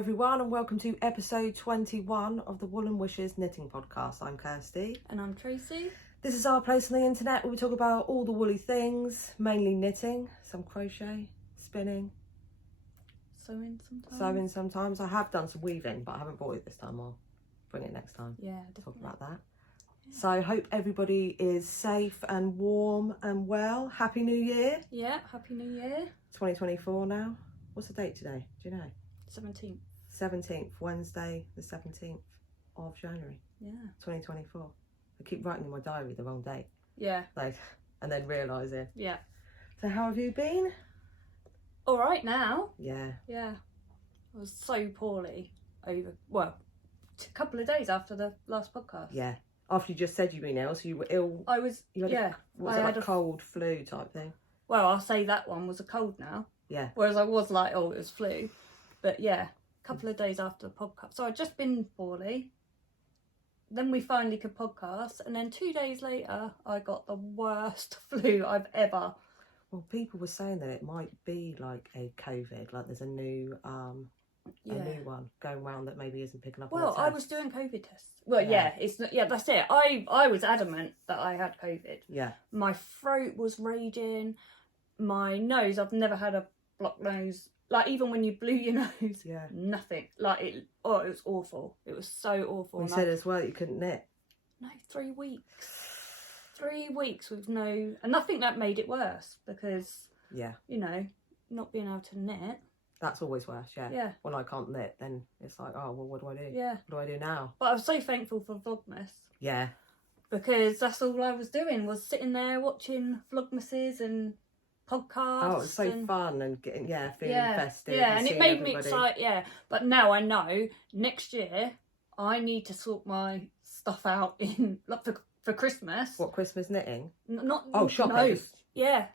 everyone, and welcome to episode 21 of the Wool and Wishes Knitting Podcast. I'm Kirsty. And I'm Tracy. This is our place on the internet where we talk about all the woolly things, mainly knitting, some crochet, spinning. Sewing sometimes. I have done some weaving, but I haven't bought it this time. I'll bring it next time. Yeah, definitely. Talk about that. Yeah. So I hope everybody is safe and warm and well. Happy New Year. Yeah, Happy New Year. 2024 now. What's the date today? Do you know? 17th. 17th, Wednesday the 17th of January. Yeah. 2024. I keep writing in my diary the wrong date. Yeah. And then realising. Yeah. So how have you been? All right now. Yeah. Yeah. I was so poorly a couple of days after the last podcast. Yeah. After you just said you've been ill, so you were ill. I was, I had a cold flu type thing? Well, I'll say that one was a cold now. Yeah. Whereas I was like, oh, it was flu. But yeah, a couple of days after the podcast. So I'd just been poorly. Then we finally could podcast. And then 2 days later, I got the worst flu I've ever. Well, people were saying that it might be like a COVID, like there's a new one going around that maybe isn't picking up. Well, I was doing COVID tests. Well, that's it. I was adamant that I had COVID. Yeah. My throat was raging. My nose, I've never had a blocked nose. Like, even when you blew your nose, nothing. Like, it was awful. It was so awful. You said as well you couldn't knit. No, 3 weeks. 3 weeks with no... And I think that made it worse because, not being able to knit. That's always worse, yeah. Yeah. When I can't knit, then it's like, oh, well, what do I do? Yeah. What do I do now? But I was so thankful for Vlogmas. Yeah. Because that's all I was doing, was sitting there watching Vlogmases and podcasts. Oh, it was so fun and feeling festive. Yeah, and it made me excited, But now I know next year I need to sort my stuff out in for Christmas. What, Christmas knitting? Shopping. No, yeah,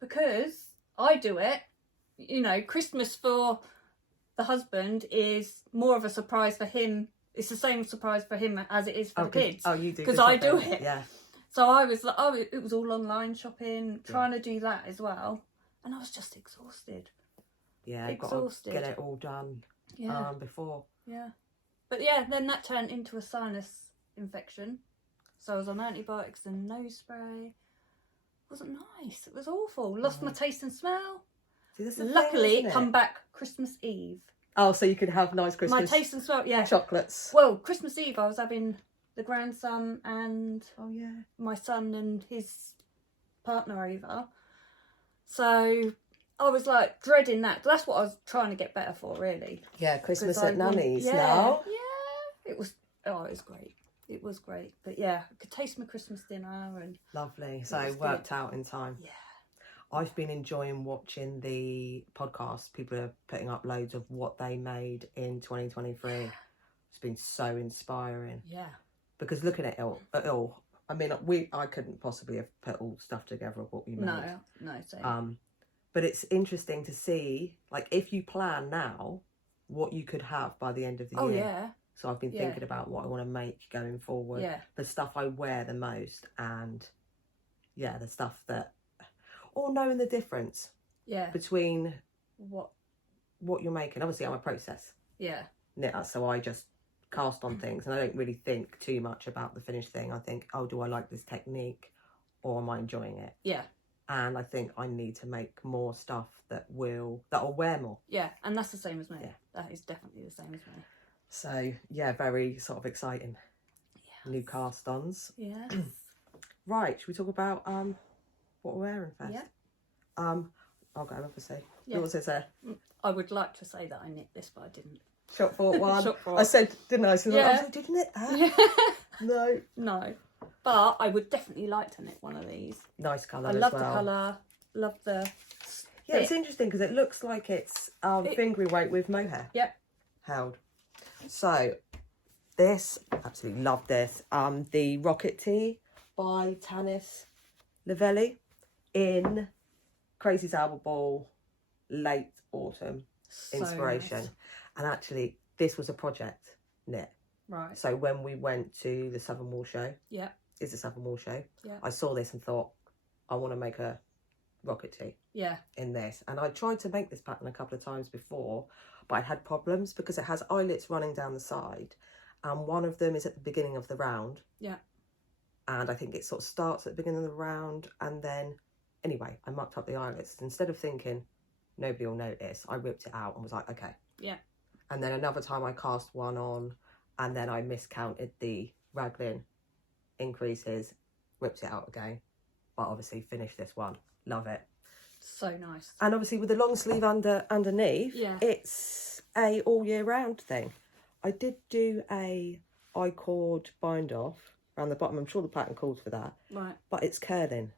because I do it. Christmas for the husband is more of a surprise for him. It's the same surprise for him as it is for the kids. Oh, you do. Because I do it. Yeah. So I was like, it was all online shopping, trying to do that as well. And I was just exhausted. Yeah, exhausted. Got to get it all done before. Yeah. But then that turned into a sinus infection. So I was on antibiotics and nose spray. It wasn't nice. It was awful. Lost my taste and smell. See, Luckily, it come back Christmas Eve. Oh, so you could have nice Christmas... My taste and smell, chocolates. Well, Christmas Eve I was having the grandson and my son and his partner over. So I was like dreading that. That's what I was trying to get better for, really. Yeah, Christmas at Nanny's now. Yeah, it was great. It was great. But I could taste my Christmas dinner and lovely. So it worked out in time. Yeah. I've been enjoying watching the podcast. People are putting up loads of what they made in 2023. It's been so inspiring. Yeah. Because looking at it all, I mean, I couldn't possibly have put all stuff together of what we made. No, same. But it's interesting to see, like, if you plan now, what you could have by the end of the year. Oh, yeah. So I've been thinking about what I want to make going forward. Yeah. The stuff I wear the most and, the stuff that... Or knowing the difference between what you're making. Obviously, I'm a process knitter, so I just cast on things and I don't really think too much about the finished thing. I think, oh, do I like this technique or am I enjoying it? Yeah. And I think I need to make more stuff that I'll wear more. Yeah, and that's the same as me. Yeah. That is definitely the same as me. So, very sort of exciting. Yeah. New cast-ons. Yeah. Right, should we talk about what we're wearing first? Yeah. I'll go, obviously. Yeah. What was it say? I would like to say that I knit this, but I didn't. Shop for one. I said, didn't I? So I was like, did you knit that? Yeah. No. But I would definitely like to knit one of these. Nice colour. I love the colour. Love the. Yeah, it's interesting because it looks like it's fingering weight with mohair. Yep. Held. So this, absolutely love this. The Rocket Tee by Tanis in Crazy Zauberball late autumn inspiration. Nice. And actually, this was a project knit. Right. So when we went to the Southern Wool Show, it's a Southern Wool Show. Yeah. I saw this and thought, I want to make a Rocket Tee. Yeah. In this, and I tried to make this pattern a couple of times before, but I had problems because it has eyelets running down the side, and one of them is at the beginning of the round. Yeah. And I think it sort of starts at the beginning of the round, and then, anyway, I mucked up the eyelets. Instead of thinking nobody will notice, I ripped it out and was like, okay. Yeah. And then another time I cast one on, and then I miscounted the raglan increases, ripped it out again, but obviously finished this one. Love it. So nice. And obviously with the long sleeve underneath, it's a all year round thing. I did do a I-cord bind off around the bottom. I'm sure the pattern calls for that. Right. But it's curling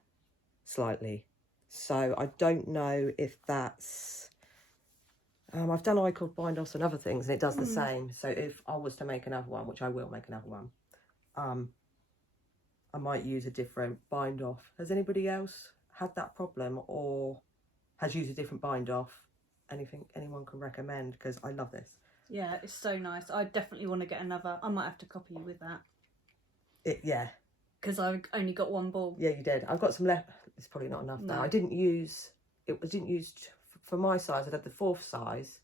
slightly. So I don't know if that's... I've done I-cord bind offs and other things, and it does the same. So if I was to make another one, which I will make another one, I might use a different bind off. Has anybody else had that problem or has used a different bind off? Anything anyone can recommend? Because I love this. Yeah, it's so nice. I definitely want to get another. I might have to copy you with that. Yeah. Because I've only got one ball. Yeah, you did. I've got some left. It's probably not enough now. I didn't use... It was didn't use... For my size, I had the 4th size.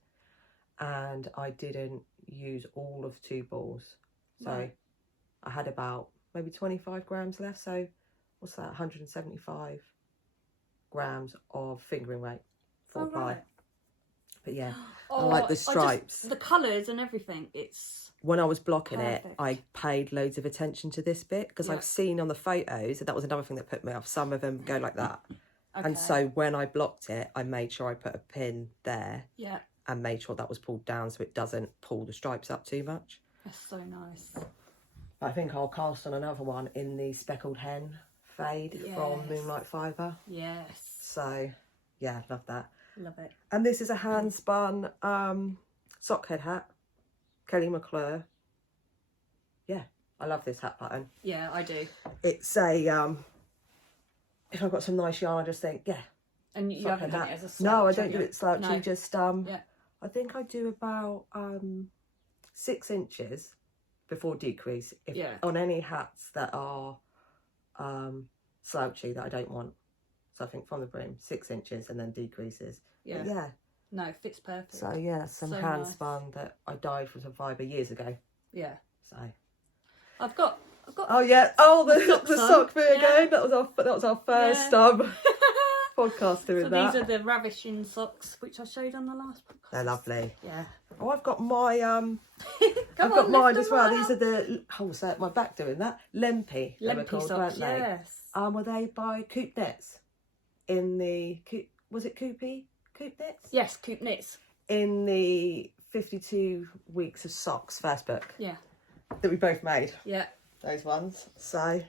And I didn't use all of 2 balls. So I had about maybe 25 grams left. So what's that? 175 grams of fingering weight for ply. Right. But yeah, I like the stripes. The colours and everything, it's... When I was blocking it, I paid loads of attention to this bit because I've seen on the photos, and that was another thing that put me off, some of them go like that. Okay. And so when I blocked it, I made sure I put a pin there and made sure that was pulled down so it doesn't pull the stripes up too much. That's so nice. I think I'll cast on another one in the Speckled Hen fade from Moonlight Fibre. Yes. So, yeah, love that. Love it. And this is a hand spun sock head hat, Kelly McClure. Yeah, I love this hat pattern. Yeah, I do. It's a if I've got some nice yarn, I just think And you haven't done it as a slouch? No, I don't do it slouchy. No. Just I think I do about 6 inches before decrease. On any hats that are slouchy that I don't want. So I think from the brim 6 inches and then decreases. Yeah. But no, it fits perfect. So yeah, some hand spun that I dyed from some fibre years ago. Yeah. So I've got oh yeah, the sock bit again. That was our first podcast doing that. These are the ravishing socks which I showed on the last podcast. They're lovely. Yeah. Oh, I've got my I've got mine as well. These are the what's that? My back doing that. Lempy socks, weren't they? Yes. Were they by Coop Knits? In the was it Coop Knits? Yes, Coop Knits. In the 52 weeks of socks first book. Yeah. That we both made. Yeah. Those ones. So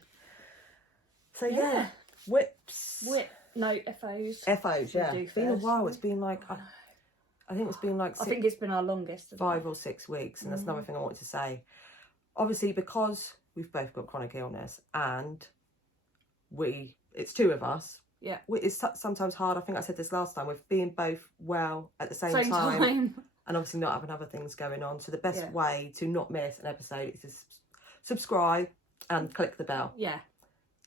yeah. Whips. No, FOs. FOs, yeah. It's been a while. It's been like I think it's been like I think it's been our longest. 5 or 6 weeks, and that's another thing I wanted to say. Obviously, because we've both got chronic illness, and it's 2 of us. Yeah. It's sometimes hard. I think I said this last time, with being both well at the same time. And obviously not having other things going on. So the best way to not miss an episode is to subscribe and click the bell. Yeah.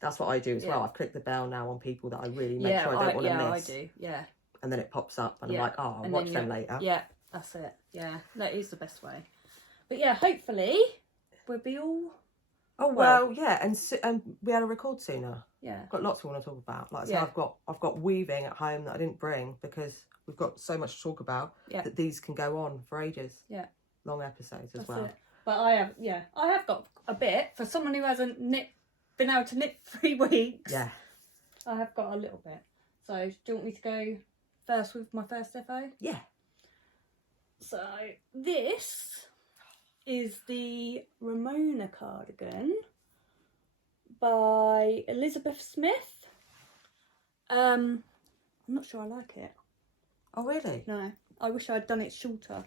That's what I do as well. I've clicked the bell now on people that I really make sure I don't want to miss. Yeah, I do. Yeah. And then it pops up and I'm like, oh, I'll watch them later. Yeah, that's it. Yeah, that is the best way. But yeah, hopefully we'll be all... Oh, well, yeah. And we had a record sooner. Yeah. I've got lots we want to talk about. Like I said, I've got weaving at home that I didn't bring because we've got so much to talk about that these can go on for ages. Yeah. Long episodes as well. It. But I have got a bit for someone who hasn't been able to knit 3 weeks. Yeah. I have got a little bit. So do you want me to go first with my first FO? Yeah. So this is the Ramona cardigan by Elizabeth Smith. I'm not sure I like it. Oh, really? No. I wish I'd done it shorter.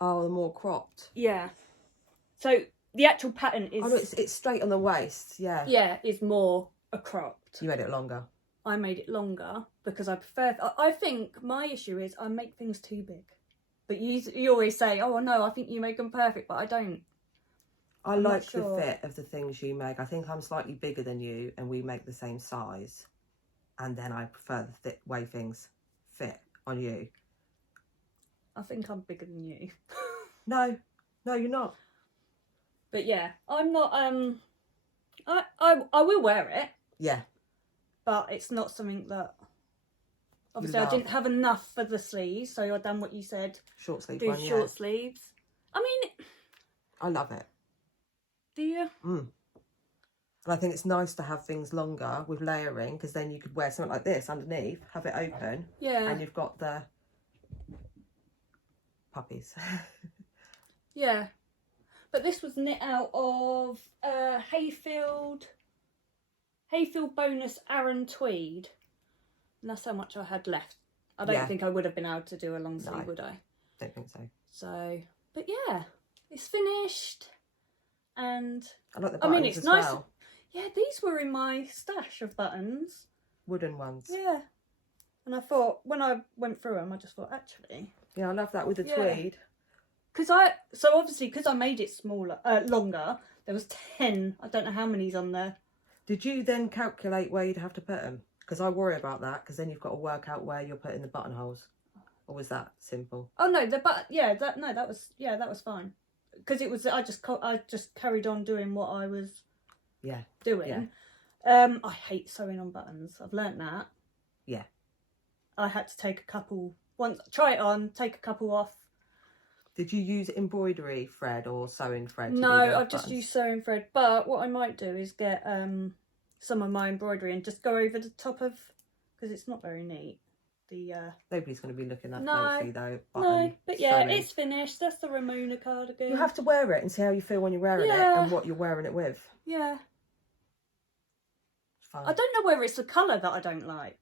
Oh, the more cropped. Yeah. So the actual pattern is... Oh, no, it's straight on the waist, yeah. Yeah, is more a cropped. You made it longer. I made it longer because I prefer... I think my issue is I make things too big. But you always say, oh, no, I think you make them perfect, but I don't. I like the fit of the things you make. I think I'm slightly bigger than you and we make the same size. And then I prefer the way things fit on you. I think I'm bigger than you. No, you're not. But yeah, I'm not. I will wear it. Yeah. But it's not something that. Obviously, I didn't have enough for the sleeves, so I done what you said. Short sleeve. Do short sleeves. I mean, I love it. Do you? And I think it's nice to have things longer with layering, because then you could wear something like this underneath, have it open, and you've got the puppies. Yeah, but this was knit out of Hayfield bonus Aran tweed, and that's how much I had left. I don't think I would have been able to do a long sleeve, would I? Don't think so. So, but yeah, it's finished, and I like the buttons it's as nice. well. Yeah, these were in my stash of buttons. Wooden ones. Yeah, and I thought when I went through them, I just thought actually. Yeah, I love that with the tweed. Because I made it smaller, longer. There was 10. I don't know how many's on there. That you then calculate where you'd have to put them? Because I worry about that, because then you've got to work out where you're putting the buttonholes. Or was that simple? Oh no, that was fine. Because it was I just carried on doing what I was doing. Yeah. I hate sewing on buttons. I've learnt that. Yeah. I had to take a couple try it on, take a couple off. Did you use embroidery thread or sewing thread? No, I just used sewing thread. But what I might do is get some of my embroidery and just go over the top of, because it's not very neat. Nobody's going to be looking that no, closely though. No, but yeah, sewing. It's finished. That's the Ramona cardigan. You have to wear it and see how you feel when you're wearing it and what you're wearing it with. Yeah. It's fun. I don't know whether it's the colour that I don't like.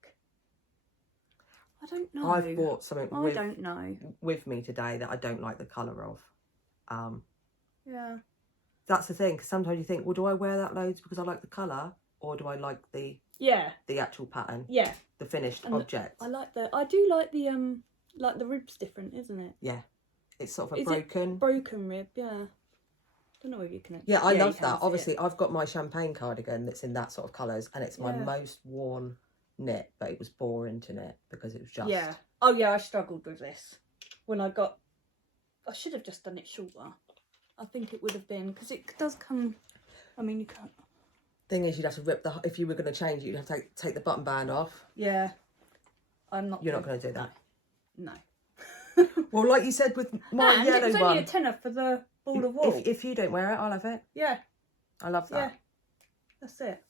I don't know. I've bought something with me today that I don't like the colour of. Yeah. That's the thing, because sometimes you think, well, do I wear that loads because I like the colour, or do I like the actual pattern? Yeah. The finished object. I do like the ribs different, isn't it? Yeah. It's sort of a broken rib, yeah. Don't know if you can. Yeah, I love that. Obviously, I've got my champagne cardigan that's in that sort of colours, and it's my most worn knit, but it was boring to knit because it was just I struggled with this when I should have just done it shorter. I think it would have been, because it does come, I mean, you can't. Thing is, you'd have to rip if you were going to change it, you'd have to take the button band off. Yeah. You're not going to do that. No. Well, like you said with my yellow one. It was only a tenner for the ball of wool. If you don't wear it, I'll have it. Yeah. I love that. Yeah. That's it.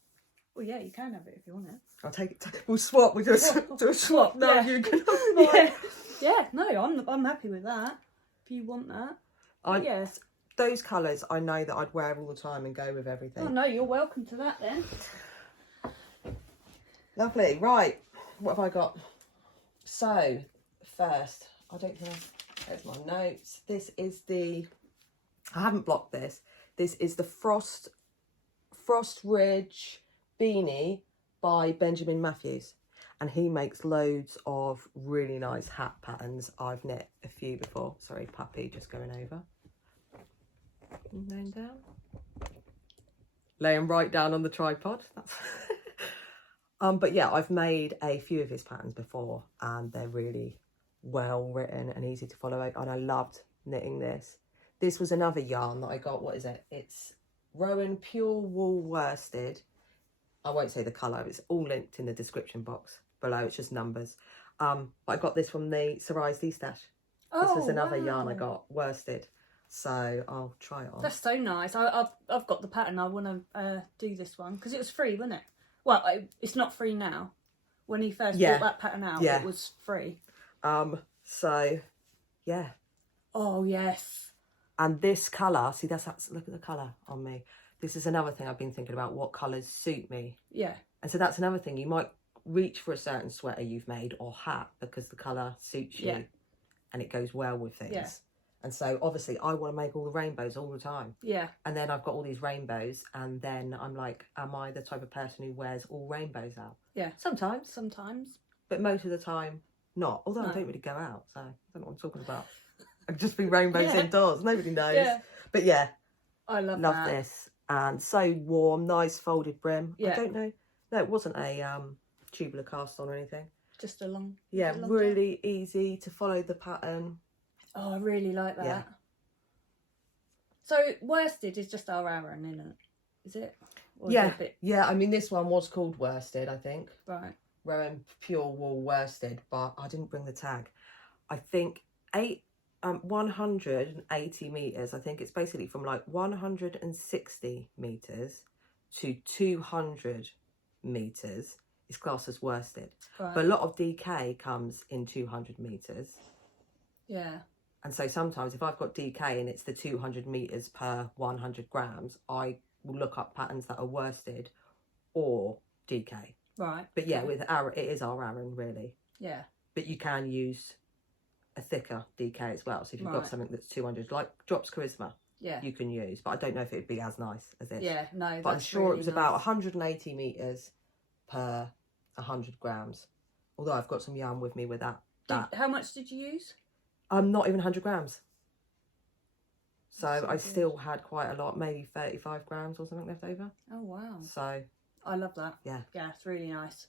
Well, yeah, you can have it if you want it. I'll take it. We'll swap. We'll just do a swap. No, you can have mine. Yeah. No, I'm happy with that. If you want that. Yes. Those colours, I know that I'd wear all the time and go with everything. Oh no, you're welcome to that then. Lovely. Right. What have I got? So, first, I don't know. There's my notes. This is I haven't blocked this. This is the Frost Ridge beanie by Benjamin Matthews, and he makes loads of really nice hat patterns. I've knit a few before. Sorry, puppy, just going over. Laying down. Laying right down on the tripod. That's but yeah, I've made a few of his patterns before, and they're really well written and easy to follow, and I loved knitting this. This was another yarn that I got. What is it? It's Rowan Pure Wool Worsted. I won't say the colour. It's all linked in the description box below. It's just numbers. But I got this from the Sarai's D Stash. This is another yarn I got, worsted. So I'll try it on. That's so nice. I've got the pattern. I want to do this one because it was free, wasn't it? Well, it's not free now. When he first brought that pattern out, it was free. So, yeah. Oh, yes. And this colour, see, look at the colour on me. This is another thing I've been thinking about, what colours suit me. Yeah. And so that's another thing. You might reach for a certain sweater you've made or hat because the colour suits you and it goes well with things. Yeah. And so, obviously, I want to make all the rainbows all the time. Yeah. And then I've got all these rainbows, and then I'm like, am I the type of person who wears all rainbows out? Yeah. Sometimes. But most of the time, not. Although I don't really go out, so I don't know what I'm talking about. I'd just be rainbows indoors. Nobody knows. Yeah. But yeah. I love this. And so warm, nice folded brim. Yeah. I don't know. No, it wasn't a tubular cast on or anything. Just a long... Yeah, really easy to follow the pattern. Oh, I really like that. Yeah. So worsted is just our Aran, isn't it? Is it? Or yeah. Is it a bit... Yeah, I mean, this one was called worsted, I think. Right. Wearing pure wool worsted, but I didn't bring the tag. I think 180 meters. I think it's basically from like 160 meters to 200 meters is classed as worsted. Right. But a lot of DK comes in 200 meters. Yeah. And so sometimes if I've got DK and it's the 200 meters per 100 grams, I will look up patterns that are worsted or DK. Right. But yeah, with our, it is our Aran really. Yeah. But you can use a thicker DK as well. So if you've got something that's 200, like Drops Charisma, you can use. But I don't know if it would be as nice as this. Yeah, no, but I'm sure really it was about 180 meters per 100 grams. Although I've got some yarn with me with that. How much did you use? Not even 100 grams. So I still had quite a lot, maybe 35 grams or something left over. Oh, wow. So I love that. Yeah. Yeah, it's really nice.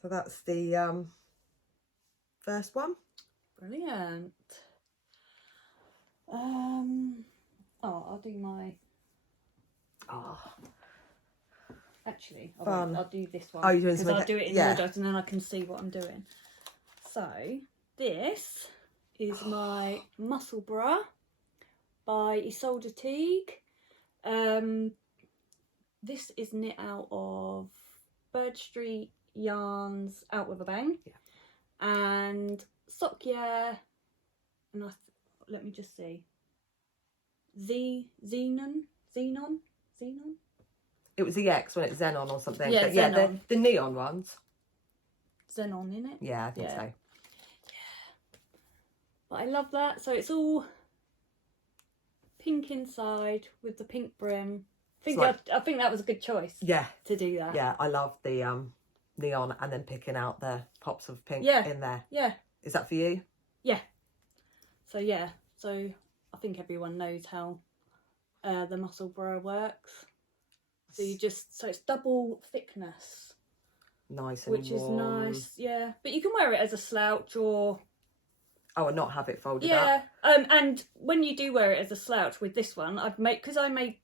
So that's the first one. Brilliant. I'll do my... Actually, I'll do this one. Oh, you're doing something? Because I'll do it in order and then I can see what I'm doing. So, this is my Muscle Bra by Isolde Teague. This is knit out of Bird Street Yarns Out With A Bang. Yeah. And Sock and let me just see. Xenon? It was the X when it's Xenon or something. Yeah, but Xenon. the neon ones. Xenon, innit? Yeah, I think so. Yeah. But I love that. So it's all pink inside with the pink brim. I think that was a good choice. Yeah. To do that. Yeah, I love the neon and then picking out the pops of pink in there. Yeah. Is that for you? Yeah. So I think everyone knows how the Muscle Bra works. So it's double thickness. Nice and which warm. is nice, yeah. But you can wear it as a slouch or... Oh, and not have it folded up. Yeah, and when you do wear it as a slouch with this one, because I made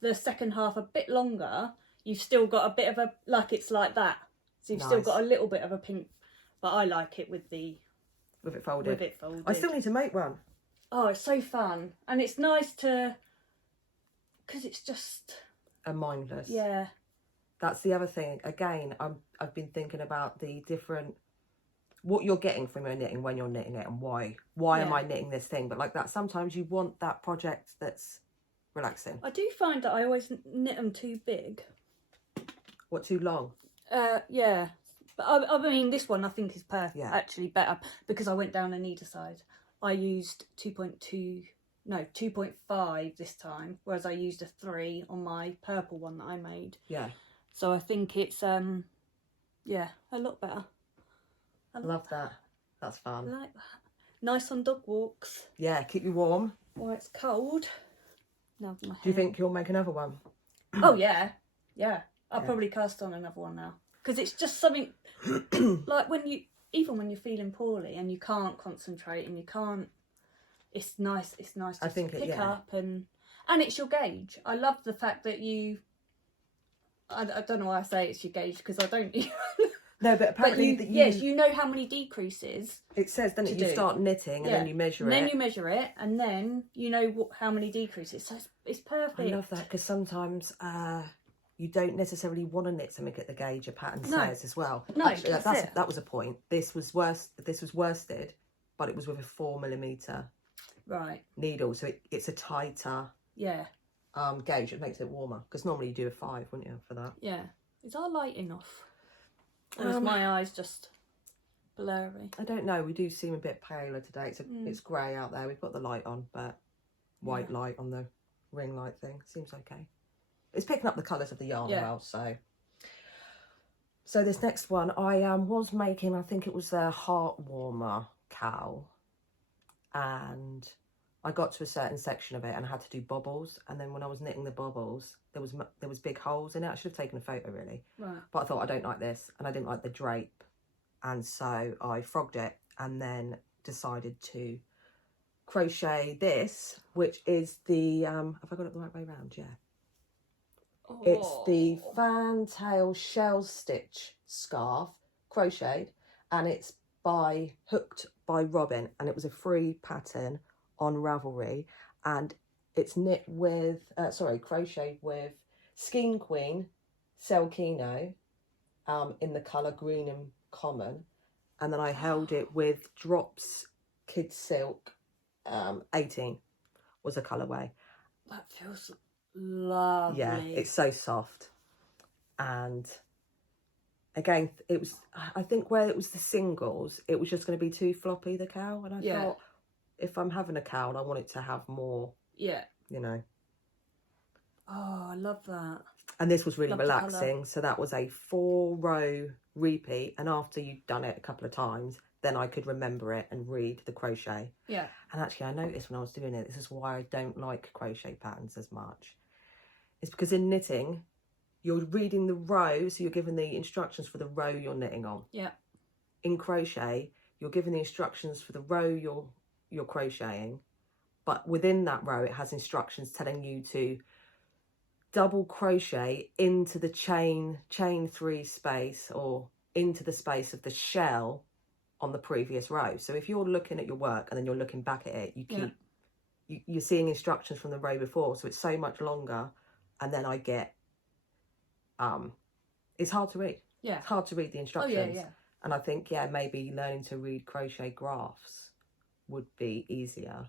the second half a bit longer, you've still got a bit of a... Like, it's like that. So you've still got a little bit of a pink... But I like it with it folded. I still need to make one. Oh, it's so fun. And it's nice to... Because it's just... A mindless. Yeah. That's the other thing. Again, I've been thinking about the different... What you're getting from your knitting when you're knitting it and why. Why am I knitting this thing? But like that, sometimes you want that project that's relaxing. I do find that I always knit them too big. What, too long? Yeah. But I mean, this one I think is actually better because I went down on either side. I used 2.5 this time, whereas I used a 3 on my purple one that I made. Yeah. So I think it's, a lot better. I love that. That's fun. I like that. Nice on dog walks. Yeah, keep you warm. While it's cold. Now my hair. Do you think you'll make another one? Oh, yeah. Yeah. I'll probably cast on another one now. Because it's just something, like even when you're feeling poorly and you can't concentrate and you can't, it's nice to pick up and it's your gauge. I love the fact that I don't know why I say it's your gauge because I don't No, but apparently you know how many decreases. It says, doesn't it? You start knitting and then you measure it. And then you measure it and then you know how many decreases. So it's perfect. I love that because sometimes you don't necessarily want to knit something at the gauge a pattern says as well. No, actually, that was a point. This was worsted, but it was with a 4mm needle, so it's a tighter gauge. It makes it warmer because normally you do a 5, wouldn't you, for that? Yeah. Is our light enough? Or is my eyes just blurry? I don't know. We do seem a bit paler today. It's grey out there. We've got the light on, but white light on the ring light thing seems okay. It's picking up the colours of the yarn well, so this next one I was making, I think it was a heart warmer cowl, and I got to a certain section of it and I had to do bobbles, and then when I was knitting the bobbles there was big holes in it. I should have taken a photo really, but I thought I don't like this and I didn't like the drape, and so I frogged it and then decided to crochet this, which is the, have I got it the right way around? Yeah. Oh. It's the fantail shell stitch scarf, crocheted, and it's hooked by Robin, and it was a free pattern on Ravelry, and it's knit with, crocheted with Skein Queen Selkino in the colour green and common, and then I held it with Drops Kid Silk 18 was a colourway. That feels lovely. Yeah, it's so soft. And again, it was, I think where it was the singles, it was just going to be too floppy, the cowl, and I thought, if I'm having a cowl, I want it to have more, you know. Oh, I love that. And this was really relaxing, so that was a 4-row repeat, and after you've done it a couple of times, then I could remember it and read the crochet. Yeah. And actually, I noticed when I was doing it, this is why I don't like crochet patterns as much. It's because in knitting, you're reading the row, so you're given the instructions for the row you're knitting on. Yeah. In crochet, you're given the instructions for the row you're crocheting, but within that row, it has instructions telling you to double crochet into the chain 3 space, or into the space of the shell on the previous row. So if you're looking at your work and then you're looking back at it, you're seeing instructions from the row before, so it's so much longer, and then I get it's hard to read. Yeah, it's hard to read the instructions. Oh, yeah. And I think maybe learning to read crochet graphs would be easier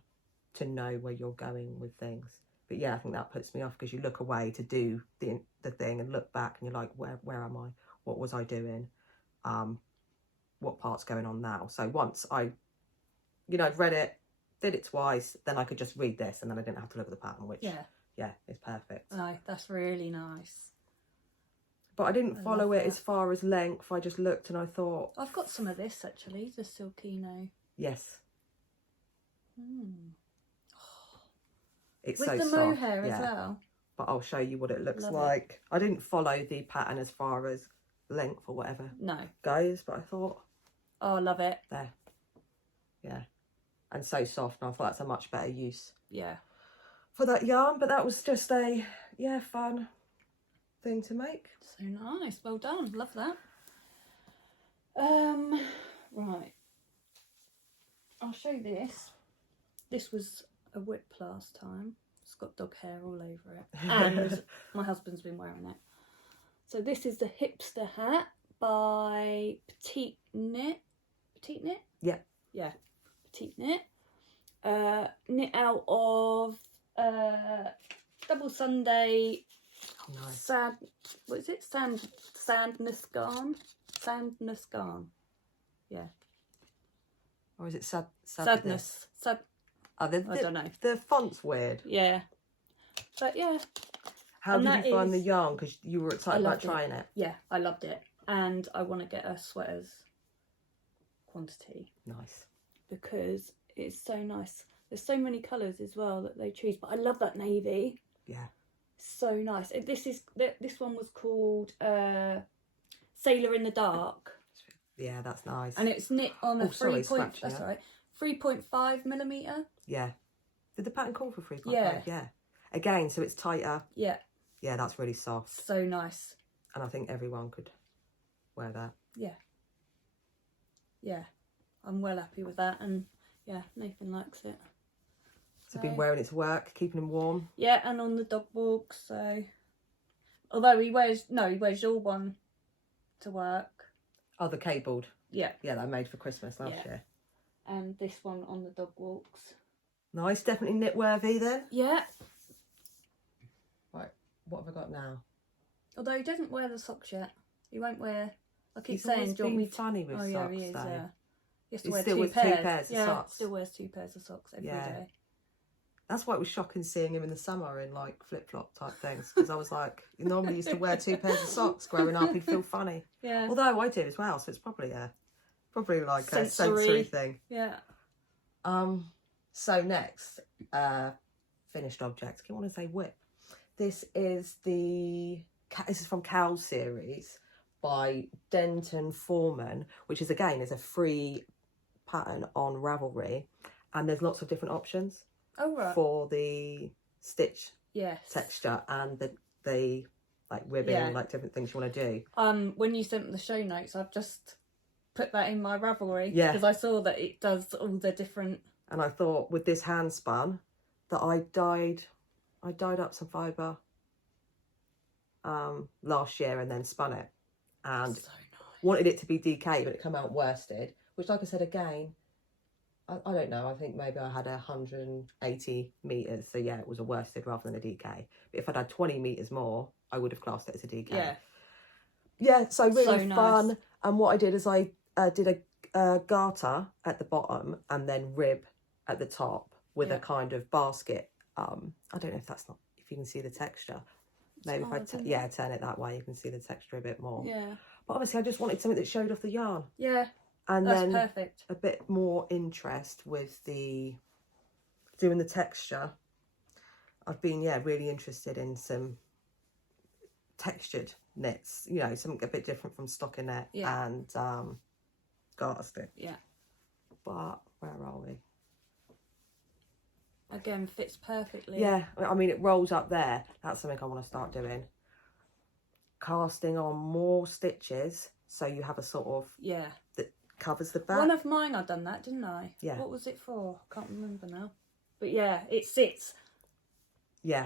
to know where you're going with things. But yeah, I think that puts me off, because you look away to do the thing and look back and you're like, where am I? What was I doing? What part's going on now? So once I'd read it, did it twice, then I could just read this, and then I didn't have to look at the pattern, which is perfect. Oh, that's really nice. But I didn't follow it as far as length. I just looked and I thought, I've got some of this actually, the Silkino. Yes. It's with so the soft, mohair as well. But I'll show you what it looks Love like. I didn't follow the pattern as far as length or whatever goes, but I thought, oh, I love it. There. Yeah. And so soft, and I thought that's a much better use. Yeah. For that yarn, but that was just a fun thing to make. So nice. Well done. Love that. Right. I'll show you this. This was a whip last time. It's got dog hair all over it. And my husband's been wearing it. So this is the hipster hat by Petite Knit. Petite Knit? Yeah. Yeah. Petite Knit. Knit out of Double Sunday. Oh, nice. What is it? Sandness yarn. Sandness yarn. Yeah. Or is it sadness? I don't know. The font's weird. Yeah. But yeah. How did you find the yarn? Because you were excited about trying it. Yeah, I loved it. And I want to get a sweaters quantity. Nice. Because it's so nice. There's so many colours as well that they choose. But I love that navy. Yeah. So nice. This one was called Sailor in the Dark. Yeah, that's nice. And it's knit on a 3.5 millimetre. Yeah. Did the pattern call for 3.5? Yeah. Again, so it's tighter. Yeah. Yeah, that's really soft. So nice. And I think everyone could wear that. Yeah. Yeah. I'm well happy with that. And yeah, Nathan likes it. So been wearing it to work, keeping him warm. Yeah, and on the dog walk, so. Although he wears your one to work. Oh, the cabled. Yeah. Yeah, that I made for Christmas last year. And this one on the dog walks. Nice, definitely knit worthy then. Yeah. Right, what have I got now? Although he doesn't wear the socks yet. He won't wear. I keep saying, do you want me to? Funny with socks, yeah, he is. though. Yeah. He has to wear two pairs of socks. Still wears 2 pairs of socks every day. That's why it was shocking seeing him in the summer in like flip-flop type things, because I was like, he normally used to wear 2 pairs of socks growing up. He'd feel funny. Yeah. Although I do as well, so it's probably like a sensory thing. Yeah. So next, finished object. I want to say whip. This is from Cowl series by Denton Foreman, which is a free pattern on Ravelry, and there's lots of different options for the stitch texture and the like ribbing, like different things you want to do. When you sent me the show notes, I've just put that in my Ravelry because I saw that it does all the different. And I thought with this hand spun that I dyed up some fibre last year and then spun it, and so nice. Wanted it to be DK, but it came out worsted, which, like I said again, I don't know, I think maybe I had 180 metres, so yeah, it was a worsted rather than a DK. But if I'd had 20 metres more, I would have classed it as a DK. Yeah, so really fun. Nice. And what I did is I did a garter at the bottom and then rib at the top with a kind of basket. I don't know if you can see the texture. Maybe if I turn it that way, you can see the texture a bit more. Yeah. But obviously I just wanted something that showed off the yarn. Yeah. And that's then perfect. A bit more interest with doing the texture. I've been really interested in some textured knits, something a bit different from stockinette and garter stitch. Yeah. But where are we? Again, fits perfectly. Yeah, I mean, it rolls up there. That's something I want to start doing. Casting on more stitches so you have a sort of that covers the back. One of mine, I done that, didn't I? Yeah. What was it for? Can't remember now. But yeah, it sits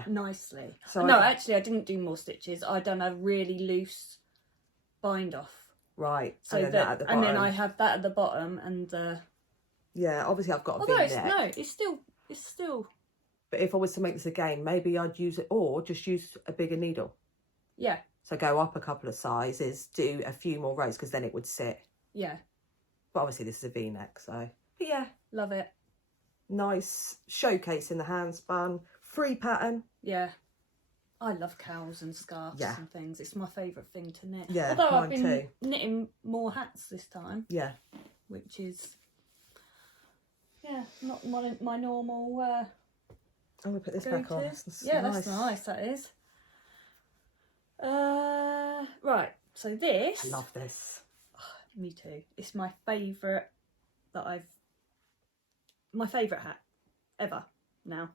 nicely. So actually I didn't do more stitches. I done a really loose bind off. Right. So and then, and then I have that at the bottom and obviously I've got a V-neck. It's still. But if I was to make this again, maybe I'd use it, or just use a bigger needle. Yeah. So go up a couple of sizes, do a few more rows, because then it would sit. Yeah. But obviously this is a V-neck, so. But yeah. Love it. Nice showcase in the hand spun. Free pattern. Yeah. I love cows and scarves and things. It's my favourite thing to knit. Yeah, although I've been knitting more hats this time. Yeah. Which is, not my normal... I'm going to put this back on. That's nice, that is. Right, so this... I love this. Oh, me too. It's my favourite my favourite hat ever now.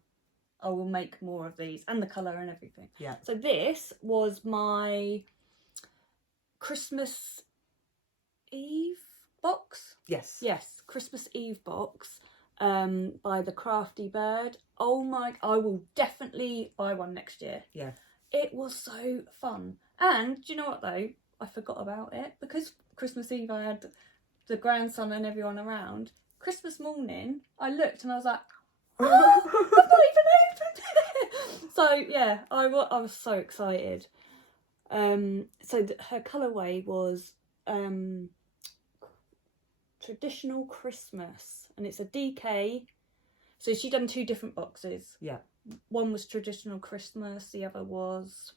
I will make more of these, and the colour and everything. Yeah. So this was my Christmas Eve box. Yes. Yes, Christmas Eve box by the Crafty Bird. Oh my, I will definitely buy one next year. Yeah. It was so fun. And do you know what though? I forgot about it because Christmas Eve I had the grandson and everyone around. Christmas morning, I looked and I was like, oh, I've not even opened it. So yeah, I was so excited. So her colourway was Traditional Christmas, and it's a DK. So she done 2 different boxes. Yeah. One was Traditional Christmas, the other was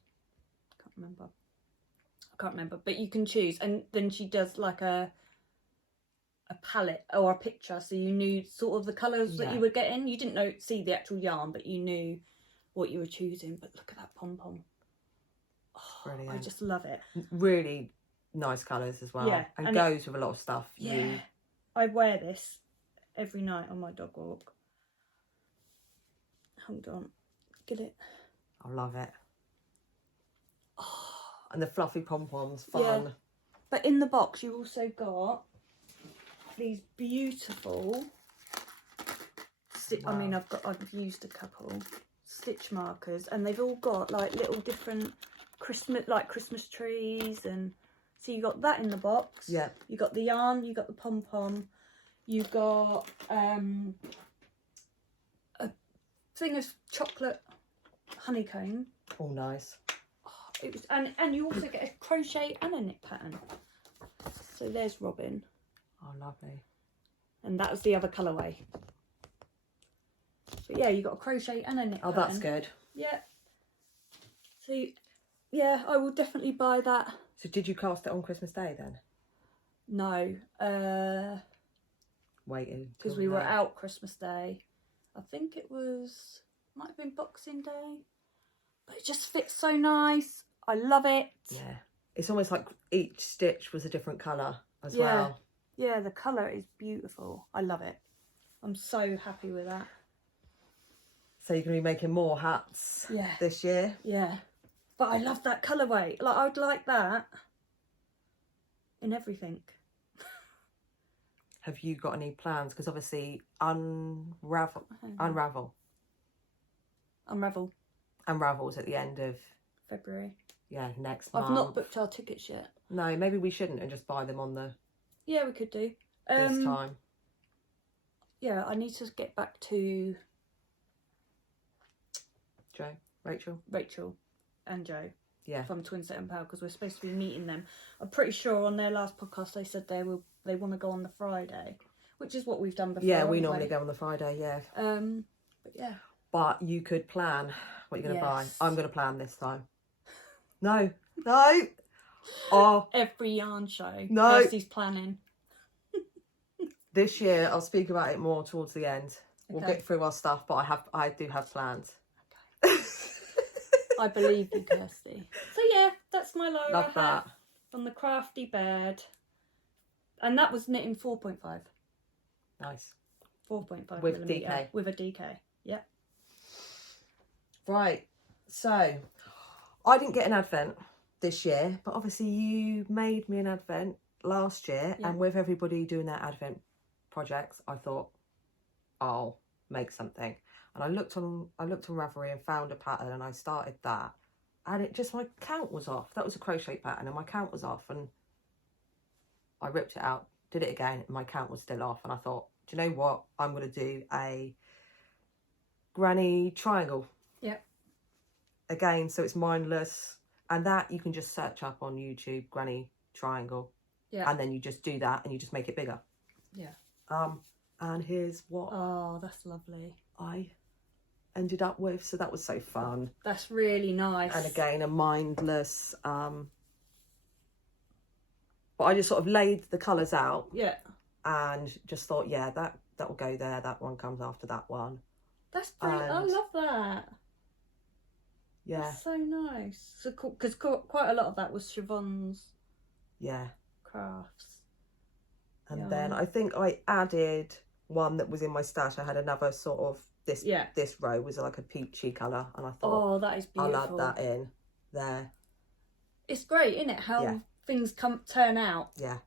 I can't remember, but you can choose, and then she does like a palette or a picture, so you knew sort of the colours that you were getting. You didn't see the actual yarn, but you knew what you were choosing. But look at that pom-pom. Oh, brilliant. I just love it. Really nice colours as well. Yeah, and goes with a lot of stuff. Yeah. I wear this every night on my dog walk. Hold on. Get it? I love it. Oh, and the fluffy pom-poms, fun. Yeah. But in the box you also got these beautiful I mean I've used a couple stitch markers, and they've all got like little different Christmas trees, and so you got that in the box. Yeah. You got the yarn, you got the pom-pom, you got a thing of chocolate honeycomb. Oh, nice. Oh, it was, and you also get a crochet and a knit pattern. So there's Robin. Oh, lovely. And that was the other colourway. But yeah, you got a crochet and a knit pattern. That's good. Yeah. So yeah, I will definitely buy that. So did you cast it on Christmas Day then? No. Waiting. Because we were out Christmas Day. I think it might have been Boxing Day. But it just fits so nice. I love it. Yeah. It's almost like each stitch was a different colour as well. Yeah, the colour is beautiful. I love it. I'm so happy with that. So you're going to be making more hats this year? Yeah. But I love that colourway. Like, I would like that in everything. Have you got any plans? Because obviously Unravel's at the end of February. Yeah, next month. I've not booked our tickets yet. No, maybe we shouldn't and just buy them on the... Yeah, we could do. This time. Yeah, I need to get back to... Rachel and Joe. Yeah. From Twin Set and Power, because we're supposed to be meeting them. I'm pretty sure on their last podcast they said they want to go on the Friday, which is what we've done before. Yeah, we normally go on the Friday, yeah. But yeah. But you could plan what you're going to buy. I'm going to plan this time. No. Oh. Every yarn show. No. Kirsty's planning. This year, I'll speak about it more towards the end. Okay. We'll get through our stuff, but I do have plans. Okay. I believe you, Kirsty. So yeah, that's my Laura Love that. From the Crafty Bird. And that was knitting 4.5. Nice. 4.5 with millimetre. DK. With a DK, yeah. Right, so I didn't get an advent this year, but obviously you made me an advent last year, and with everybody doing their advent projects, I thought I'll make something. And I looked on Ravelry and found a pattern, and I started that, and it just, my count was off. That was a crochet pattern, and my count was off, and I ripped it out, did it again, and my count was still off, and I thought, do you know what? I'm going to do a granny triangle. Yep. Again, so it's mindless, and that you can just search up on YouTube, granny triangle. Yeah. And then you just do that, and you just make it bigger. Yeah. And here's what. Oh, that's lovely. I ended up with, so that was so fun. That's really nice. And again, a mindless. But I just sort of laid the colours out. Yeah. And just thought, yeah, that will go there. That one comes after that one. That's brilliant. I love that. Yeah. That's so nice. So cool, because quite a lot of that was Siobhan's. Yeah. Crafts. And then I think I added one that was in my stash. I had another sort of this row was like a peachy colour, and I thought, oh, that is beautiful. I'll add that in there. It's great, isn't it? How things turn out. Yeah.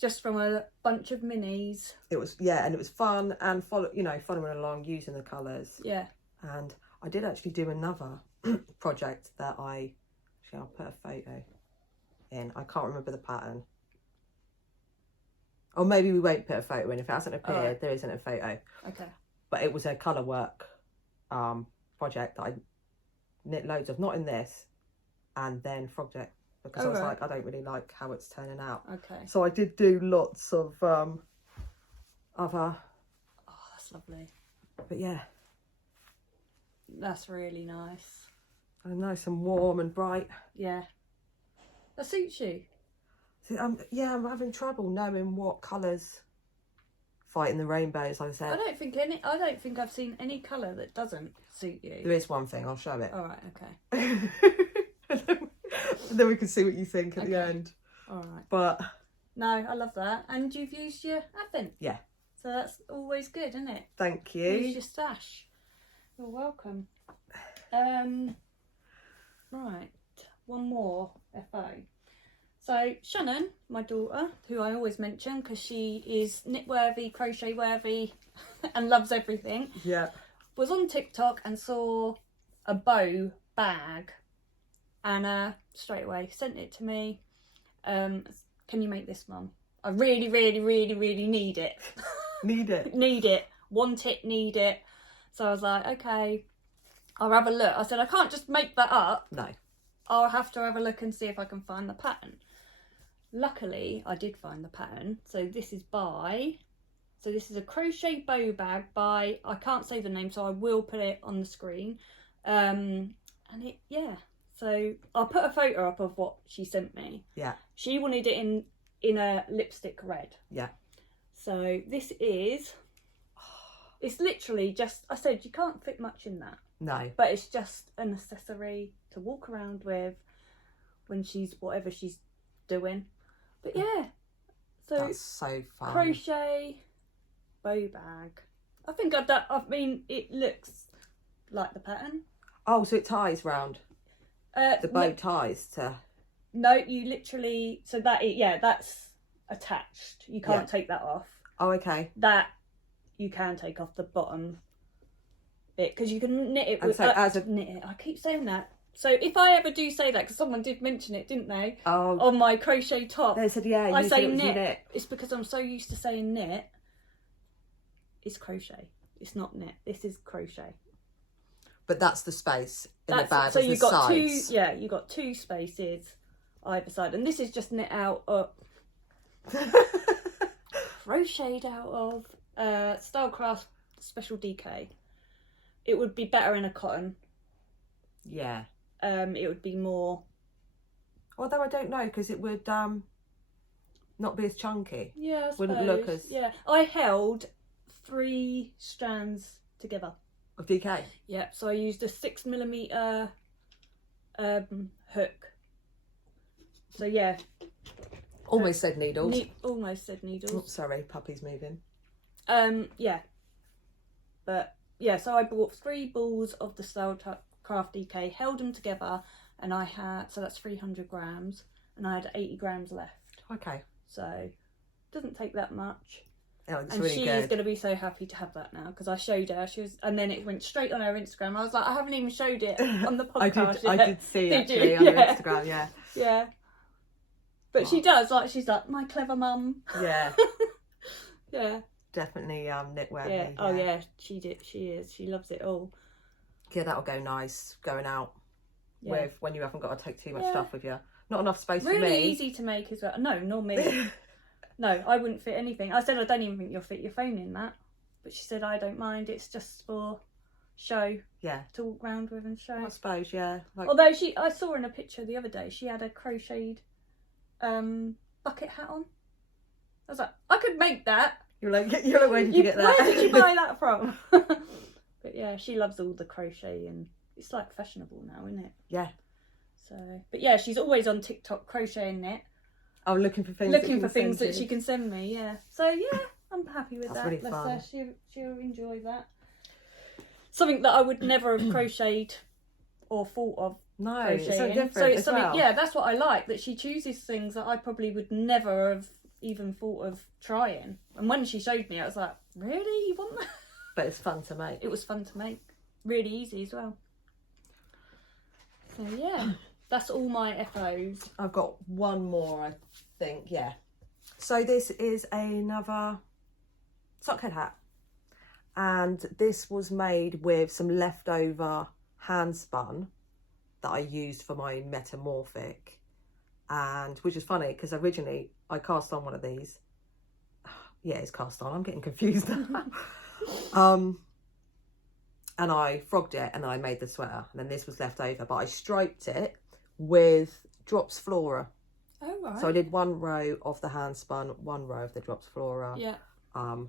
Just from a bunch of minis. It was, and it was fun and following along using the colours. Yeah. And I did actually do another project that I'll put a photo in. I can't remember the pattern. Or maybe we won't put a photo in. If it hasn't appeared, there isn't a photo. Okay. But it was a colour work project that I knit loads of, not in this, and then project, because I was like, I don't really like how it's turning out. Okay. So I did do lots of other. Oh, that's lovely. But yeah. That's really nice. And nice and warm and bright. Yeah. That suits you. So, I'm having trouble knowing what colours fighting the rainbows, like I said. I don't think I've seen any colour that doesn't suit you. There is one thing, I'll show it. Alright, okay. and then we can see what you think at the end. Alright. But no, I love that. And you've used your advent. Yeah. So that's always good, isn't it? Thank you. Use your stash. You're welcome. Right, one more FO. So Shannon, my daughter, who I always mention because she is knit-worthy, crochet-worthy and loves everything, was on TikTok and saw a bow bag and straight away sent it to me. Can you make this, Mum? I really, really, really, really need it. Need it. Need it. Want it, need it. So I was like, okay, I'll have a look. I said, I can't just make that up. No. I'll have to have a look and see if I can find the pattern. Luckily, I did find the pattern. So this is a crochet bow bag by, I can't say the name, so I will put it on the screen. So I'll put a photo up of what she sent me. Yeah. She wanted it in a lipstick red. Yeah. So this is, it's literally just, I said, you can't fit much in that. No. But it's just an accessory to walk around with when she's, whatever she's doing. But yeah. So that's so fun. Crochet bow bag. I think I mean, it looks like the pattern. Oh, so it ties round. The bow ties to. No, you literally. So that's attached. You can't take that off. Oh, okay. That you can take off the bottom bit because you can knit it. And so knit it. I keep saying that. So if I ever do say that, because someone did mention it, didn't they? Oh. On my crochet top. They said, yeah. I say knit. It's because I'm so used to saying knit. It's crochet. It's not knit. This is crochet. But that's the space in the bag. So you've got sides. You got 2 spaces either side, and this is just knit out of crocheted out of Stylecraft Special DK. It would be better in a cotton. Yeah. It would be more. Although I don't know, because it would not be as chunky. Yeah, I suppose. Wouldn't look as. Yeah, I held 3 strands together. Of DK? Yeah, so I used a 6mm hook. So yeah. Almost said needles. Almost said needles. Oh, sorry, puppy's moving. Yeah. But yeah, so I bought 3 balls of the Stylecraft DK, held them together, and I had, so that's 300 grams, and I had 80 grams left. Okay. So it doesn't take that much. Oh, it's and really she good. is going to be so happy to have that now, because I showed her. And then it went straight on her Instagram. I was like, I haven't even showed it on the podcast. I did see it actually on Instagram. Yeah. Yeah. But she does, she's like, my clever mum. Yeah. Yeah. Definitely knitwear. Yeah. Oh yeah, she is. She loves it all. Yeah, that'll go nice going out with when you haven't got to take too much stuff with you. Not enough space for me. Really easy to make as well. No, nor me. No, I wouldn't fit anything. I said I don't even think you'll fit your phone in that. But she said I don't mind. It's just for show. Yeah. To walk around with and show. I suppose, yeah. Although I saw in a picture the other day, she had a crocheted bucket hat on. I was like, I could make that. You're like, where did you get that? Where did you buy that from? But yeah, she loves all the crochet, and it's like fashionable now, isn't it? Yeah. So, but yeah, she's always on TikTok crocheting it. Oh, looking for things. That she can send me. Yeah. So yeah, I'm happy with that. Really fun. She'll enjoy that. Something that I would never have crocheted or thought of. No, crocheting. It's so different. So it's as something. well. Yeah, that's what I like. That she chooses things that I probably would never have even thought of trying. And when she showed me, I was like, really, you want that? But it's fun to make. It was fun to make. Really easy as well. So yeah. That's all my FOs. I've got one more, I think, yeah. So this is another sockhead hat. And this was made with some leftover hand spun that I used for my metamorphic. And which is funny because originally I cast on one of these. Yeah, it's cast on. I'm getting confused now. And I frogged it and I made the sweater. And then this was left over, but I striped it with Drops Flora. Oh, right. So I did 1 row of the hand spun, 1 row of the Drops Flora. Yeah. Sockhead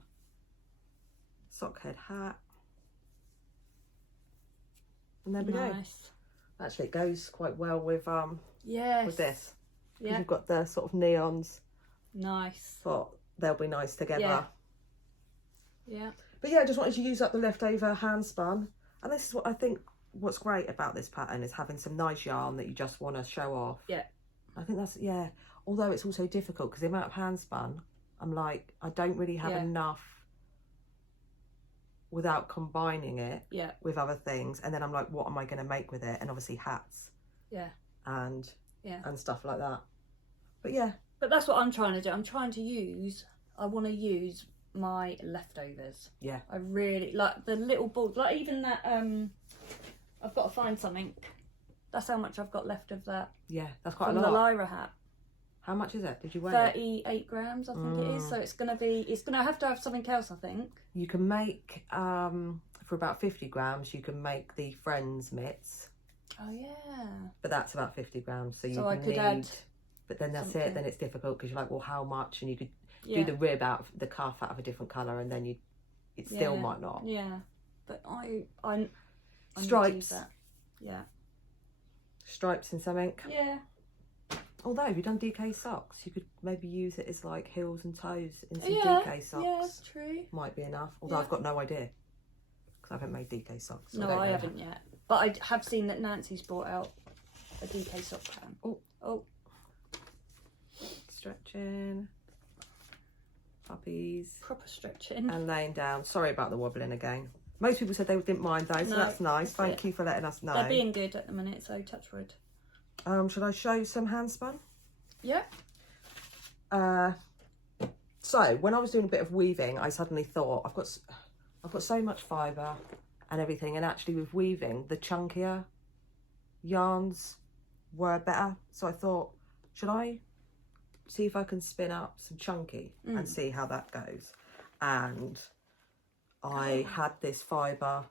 hat. And there we go. Actually, it goes quite well with with this. Yeah. You've got the sort of neons. Nice. But they'll be nice together. Yeah. But yeah, I just wanted to use up the leftover hand spun. And this is what I think what's great about this pattern is having some nice yarn that you just want to show off. Yeah. I think that's, although it's also difficult because the amount of hand spun, I'm like, I don't really have enough without combining it with other things. And then I'm like, what am I going to make with it? And obviously hats. Yeah. And stuff like that. But yeah. But that's what I'm trying to do. I want to use my leftovers. Yeah. I really like the little balls, like even that I've got to find something. That's how much I've got left of that. Yeah, that's quite a lot. lot. The Lyra hat. How much is it? Did you weigh 38 grams, I think it is. So it's gonna have to have something else, I think. You can make for about 50 grams you can make the Friends mitts. Oh yeah. But that's about 50 grams, so I could add. But then that's it. Then it's difficult because you're like, well, how much? And you could do the rib out of the cuff out of a different colour, and then it still might not. Yeah, but I stripes. That. Yeah. Stripes and something. Yeah. Although, if you've done DK socks, you could maybe use it as like heels and toes in some DK socks. Yeah, that's true. Might be enough. Although I've got no idea. Because I haven't made DK socks. So no, I haven't yet. But I have seen that Nancy's brought out a DK sock pan. Oh. Stretching. Puppies. Proper stretching. And laying down. Sorry about the wobbling again. Most people said they didn't mind though, so that's nice. Thank you for letting us know. They're being good at the minute, so touch wood. Should I show you some hand spun? Yeah. So when I was doing a bit of weaving, I suddenly thought I've got so much fibre and everything, and actually with weaving, the chunkier yarns were better. So I thought, should I see if I can spin up some chunky and see how that goes? And I had this fibre,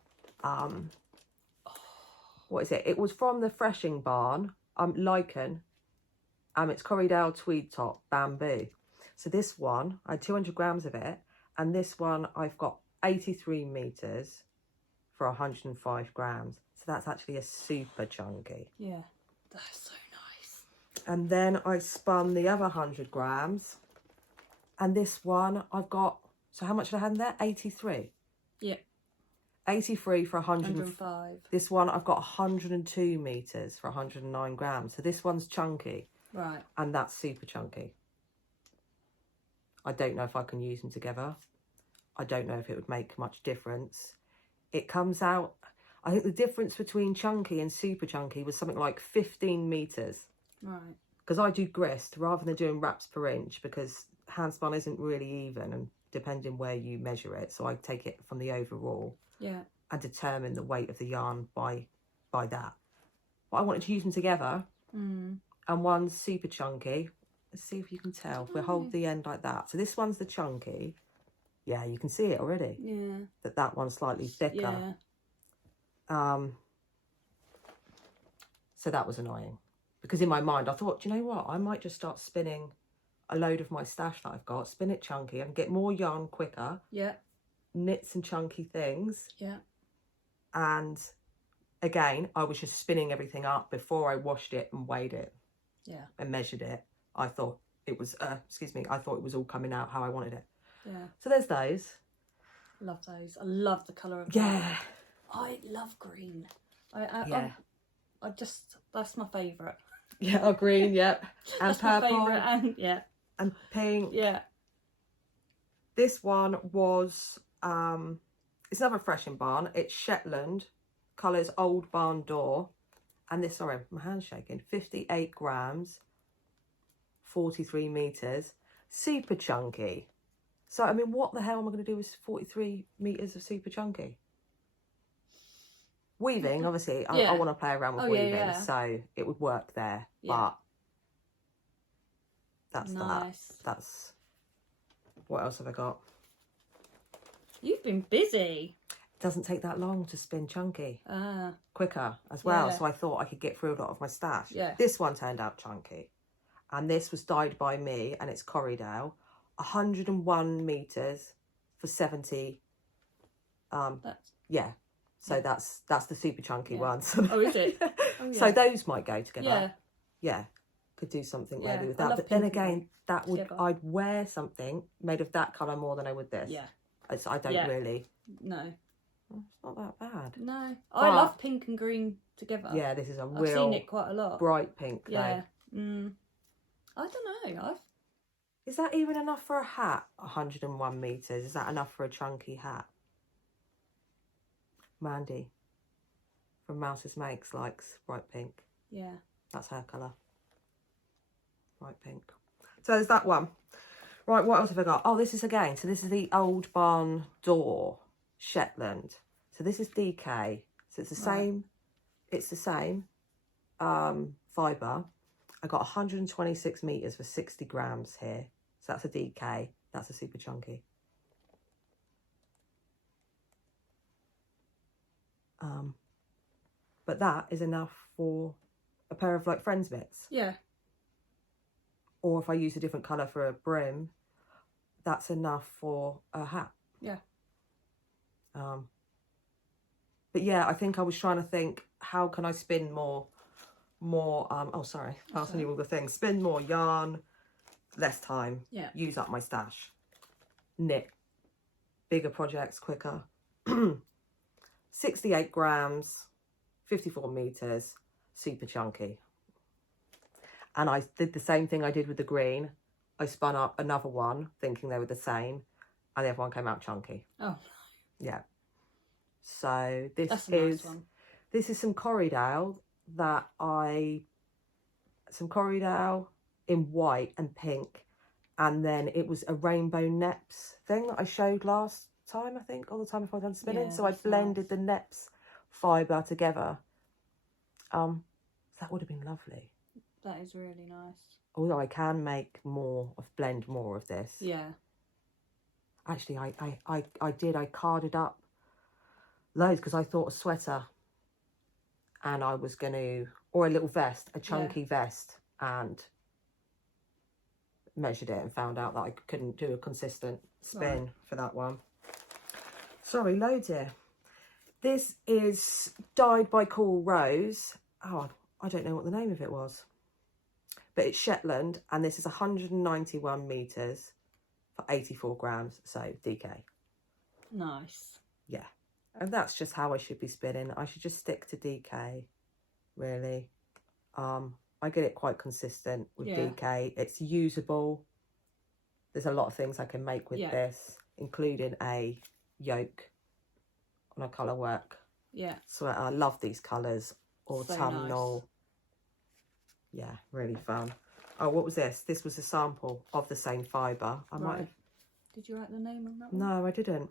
what is it? It was from the Threshing Barn, Lichen, it's Corriedale Tweed Top Bamboo. So this one, I had 200 grams of it, and this one I've got 83 metres for 105 grams. So that's actually a super chunky. Yeah, that's so nice. And then I spun the other 100 grams, and this one I've got, so how much did I have in there? 83. Yeah. 83 for 105. This one I've got 102 metres for 109 grams. So this one's chunky. Right. And that's super chunky. I don't know if I can use them together. I don't know if it would make much difference. It comes out, I think the difference between chunky and super chunky was something like 15 metres. Right. Because I do grist rather than doing wraps per inch, because hand spun isn't really even, and depending where you measure it. So I take it from the overall. Yeah. And determine the weight of the yarn by that. But I wanted to use them together. And one's super chunky. Let's see if you can tell. If we hold the end like that. So this one's the chunky. Yeah, you can see it already. Yeah. That one's slightly thicker. Yeah. So that was annoying. Because in my mind, I thought, do you know what? I might just start spinning a load of my stash that I've got. Spin it chunky. I can get more yarn quicker. Yeah. Knit some chunky things. Yeah. And again, I was just spinning everything up before I washed it and weighed it. Yeah. And measured it. I thought it was, I thought it was all coming out how I wanted it. Yeah. So there's those. Love those. I love the colour of that. I love green. I just, that's my favourite. Yeah, green, yep. And that's purple. My favourite, and and pink. Yeah. This one was, it's another Threshing Barn. It's Shetland, colours Old Barn Door. And this, sorry, my hand's shaking. 58 grams, 43 metres. Super chunky. So, I mean, what the hell am I going to do with 43 metres of super chunky? Weaving, obviously, I want to play around with weaving, so it would work there. But that's nice. That's, what else have I got? You've been busy. It doesn't take that long to spin chunky. Quicker as well, so I thought I could get through a lot of my stash. Yeah. This one turned out chunky. And this was dyed by me, and it's Corriedale. 101 metres for 70. Yeah. So that's the super chunky one. So oh, is it? Oh, yeah. So those might go together. Yeah. Yeah. Could do something maybe with that. But then again, that would I'd wear something made of that colour more than I would this. Yeah. I don't really. No. It's not that bad. No. I love pink and green together. Yeah, this is a real I've seen it quite a lot. Bright pink though. Yeah. I don't know. Is that even enough for a hat? 101 metres. Is that enough for a chunky hat? Mandy from Mouse's Makes likes bright pink. Yeah. That's her colour. Bright pink. So there's that one. Right, what else have I got? Oh, this is again. So this is the Old Barn Door Shetland. So this is DK. So it's the same. It's the same fibre. I got 126 metres for 60 grams here. So that's a DK. That's a super chunky. But that is enough for a pair of like Friends mitts. Yeah. Or if I use a different colour for a brim, that's enough for a hat. Yeah. But yeah, I think I was trying to think, how can I spin more more, oh sorry, I'll send you all the things. Spin more yarn, less time, use up my stash. Knit, bigger projects quicker. 68 grams, 54 meters, super chunky. And I did the same thing I did with the green. I spun up another one thinking they were the same, and the other one came out chunky. Oh. Yeah. So That's a nice one. This is some Corriedale some Corriedale in white and pink, and then it was a rainbow neps thing that I showed last time, I think, all the time before I done spinning. So I blended the neps fibre together. That would have been lovely. That is really nice. Although I can blend more of this. Yeah. Actually, I carded up loads because I thought a sweater, and I was going to, or a little vest, a chunky vest, and measured it and found out that I couldn't do a consistent spin for that one. Sorry, loads here. This is Dyed by Coral Rose. Oh, I don't know what the name of it was. But it's Shetland, and this is 191 metres for 84 grams, so DK. Nice. Yeah. And that's just how I should be spinning. I should just stick to DK, really. I get it quite consistent with DK. It's usable. There's a lot of things I can make with this, including a yoke on a colour work. Yeah. So I love these colours. Autumnal. So nice. Yeah, really fun. Oh, what was this? This was a sample of the same fibre. I might have... Did you write the name on that one? No, I didn't.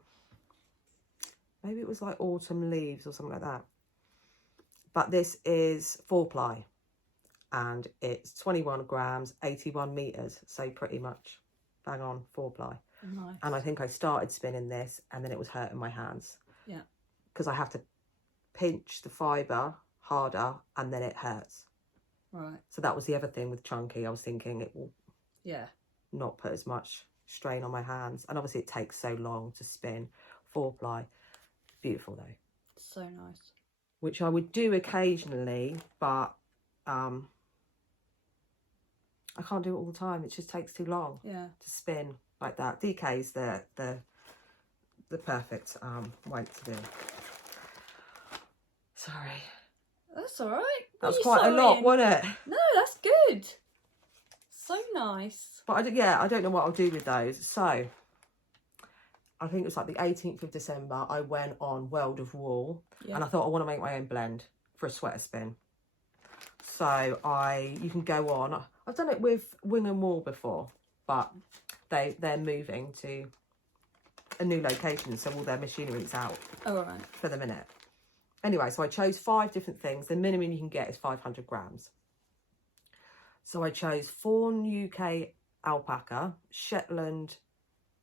Maybe it was like autumn leaves or something like that. But this is 4-ply. And it's 21 grams, 81 metres. So pretty much bang on 4-ply. Nice. And I think I started spinning this and then it was hurting my hands. Yeah. Because I have to pinch the fibre harder and then it hurts. Right. So that was the other thing with chunky. I was thinking it will not put as much strain on my hands. And obviously it takes so long to spin 4-ply. Beautiful though. So nice. Which I would do occasionally, but I can't do it all the time. It just takes too long to spin like that. DK's the perfect weight to do. Sorry. That's all right. That was quite a lot, wasn't it? No, that's good. So nice. But I don't know what I'll do with those. So I think it was like the 18th of December, I went on World of Wool and I thought I want to make my own blend for a sweater spin. So you can go on. I've done it with Wing and Wool before, but they're moving to a new location, so all their machinery's out for the minute. Anyway, so I chose 5 different things. The minimum you can get is 500 grams. So I chose Fawn UK Alpaca, Shetland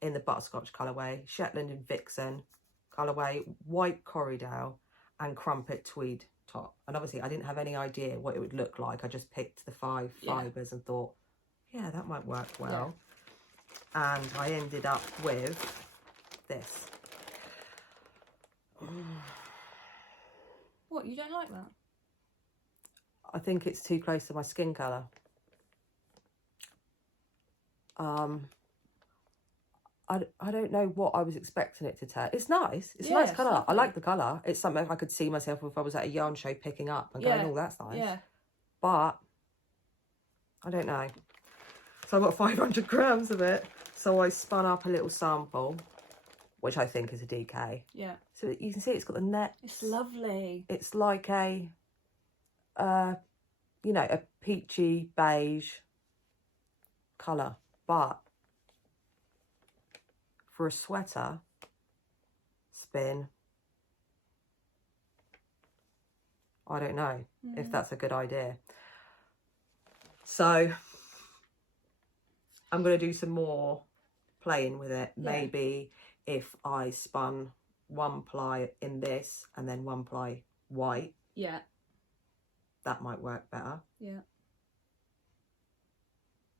in the Butterscotch colourway, Shetland in Vixen colourway, White Corriedale, and Crumpet Tweed top. And obviously I didn't have any idea what it would look like. I just picked the 5 fibres and thought, yeah, that might work well. Yeah. And I ended up with this. What, you don't like that? I think it's too close to my skin colour. I don't know what I was expecting it to turn. It's nice. It's a nice colour. Lovely. I like the colour. It's something I could see myself if I was at a yarn show picking up and going, oh, that's nice. Yeah. But I don't know. So I got 500 grams of it. So I spun up a little sample, which I think is a DK. Yeah. So you can see it's got the net. It's lovely. It's like a, a peachy beige colour. But for a sweater spin, I don't know if that's a good idea. So I'm going to do some more playing with it. Yeah. Maybe if I spun 1-ply in this and then 1-ply white. Yeah. That might work better. Yeah.